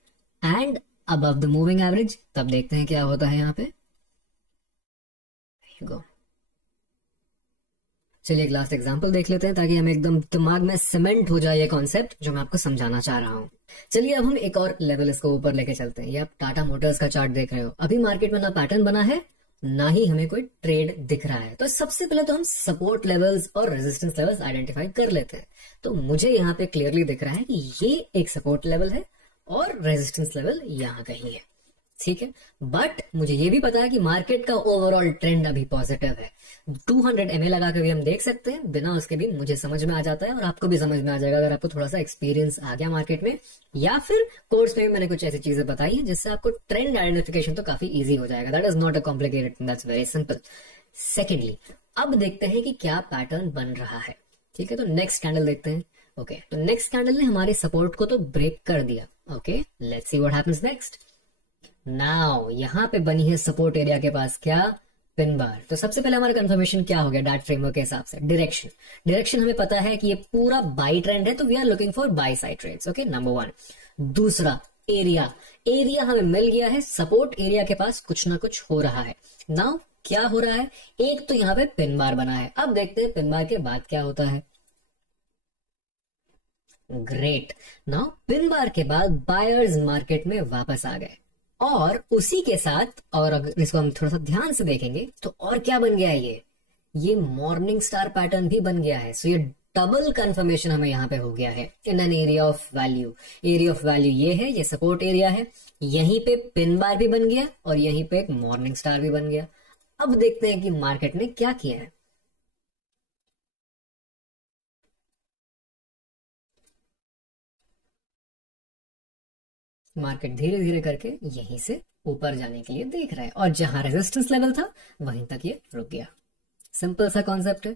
and above the moving average, तब देखते हैं क्या होता है यहाँ पे। गो, चलिए एक लास्ट एग्जांपल देख लेते हैं ताकि हमें एकदम दिमाग में सीमेंट हो जाए ये कॉन्सेप्ट जो मैं आपको समझाना चाह रहा हूँ। चलिए अब हम एक और लेवल इसको ऊपर लेके चलते हैं। ये आप टाटा मोटर्स का चार्ट देख रहे हो। अभी मार्केट में ना पैटर्न बना है ना ही हमें कोई ट्रेड दिख रहा है। तो सबसे पहले तो हम सपोर्ट लेवल्स और रेजिस्टेंस लेवल्स आइडेंटिफाई कर लेते हैं। तो मुझे यहाँ पे क्लियरली दिख रहा है कि ये एक सपोर्ट लेवल है और रेजिस्टेंस लेवल यहाँ कहीं है, ठीक है। बट मुझे ये भी पता है कि मार्केट का ओवरऑल ट्रेंड अभी पॉजिटिव है। 200 MA लगा के भी हम देख सकते हैं, बिना उसके भी मुझे समझ में आ जाता है और आपको भी समझ में आ जाएगा अगर आपको थोड़ा सा एक्सपीरियंस आ गया मार्केट में, या फिर कोर्स में भी मैंने कुछ ऐसी चीजें बताई हैं जिससे आपको ट्रेंड आइडेंटिफिकेशन तो काफी इजी हो जाएगा। That is not a complicated thing, that's very simple. Secondly, अब देखते हैं कि क्या पैटर्न बन रहा है, ठीक है। तो नेक्स्ट कैंडल देखते हैं। ओके, तो नेक्स्ट कैंडल ने हमारे सपोर्ट को तो ब्रेक कर दिया। Okay, let's see what happens next. Now यहाँ पे बनी है सपोर्ट एरिया के पास क्या, पिन बार। तो सबसे पहले हमारा कंफर्मेशन क्या हो गया डैट फ्रेमवर्क के हिसाब से, डायरेक्शन हमें पता है कि ये पूरा बाई ट्रेंड है, तो we are looking for buy side trades. Okay, number 1। दूसरा एरिया हमें मिल गया है, सपोर्ट एरिया के पास कुछ ना कुछ हो रहा है। नाउ क्या हो रहा है, एक तो यहाँ पे पिन बार बना है। अब देखते हैं पिन बार के बाद क्या होता है। ग्रेट, नाउ पिन बार के बाद बायर्स मार्केट में वापस आ गए और उसी के साथ, और अगर इसको हम थोड़ा सा ध्यान से देखेंगे तो और क्या बन गया है, ये मॉर्निंग स्टार पैटर्न भी बन गया है। सो ये डबल कंफर्मेशन हमें यहाँ पे हो गया है in an area of value. Area of value ये है, ये सपोर्ट एरिया है, यहीं पे पिन बार भी बन गया और यहीं पे एक मॉर्निंग स्टार भी बन गया। अब देखते हैं कि मार्केट ने क्या किया है। मार्केट धीरे धीरे करके यहीं से ऊपर जाने के लिए देख रहा है और जहां रेजिस्टेंस लेवल था वहीं तक ये रुक गया। सिंपल सा कॉन्सेप्ट है,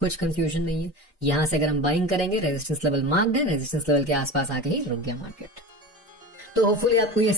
कुछ कंफ्यूजन नहीं है। यहां से अगर हम बाइंग करेंगे, रेजिस्टेंस लेवल मार्क्ड है, रेजिस्टेंस लेवल के आसपास आके ही रुक गया मार्केट। तो होपफुली आपको ये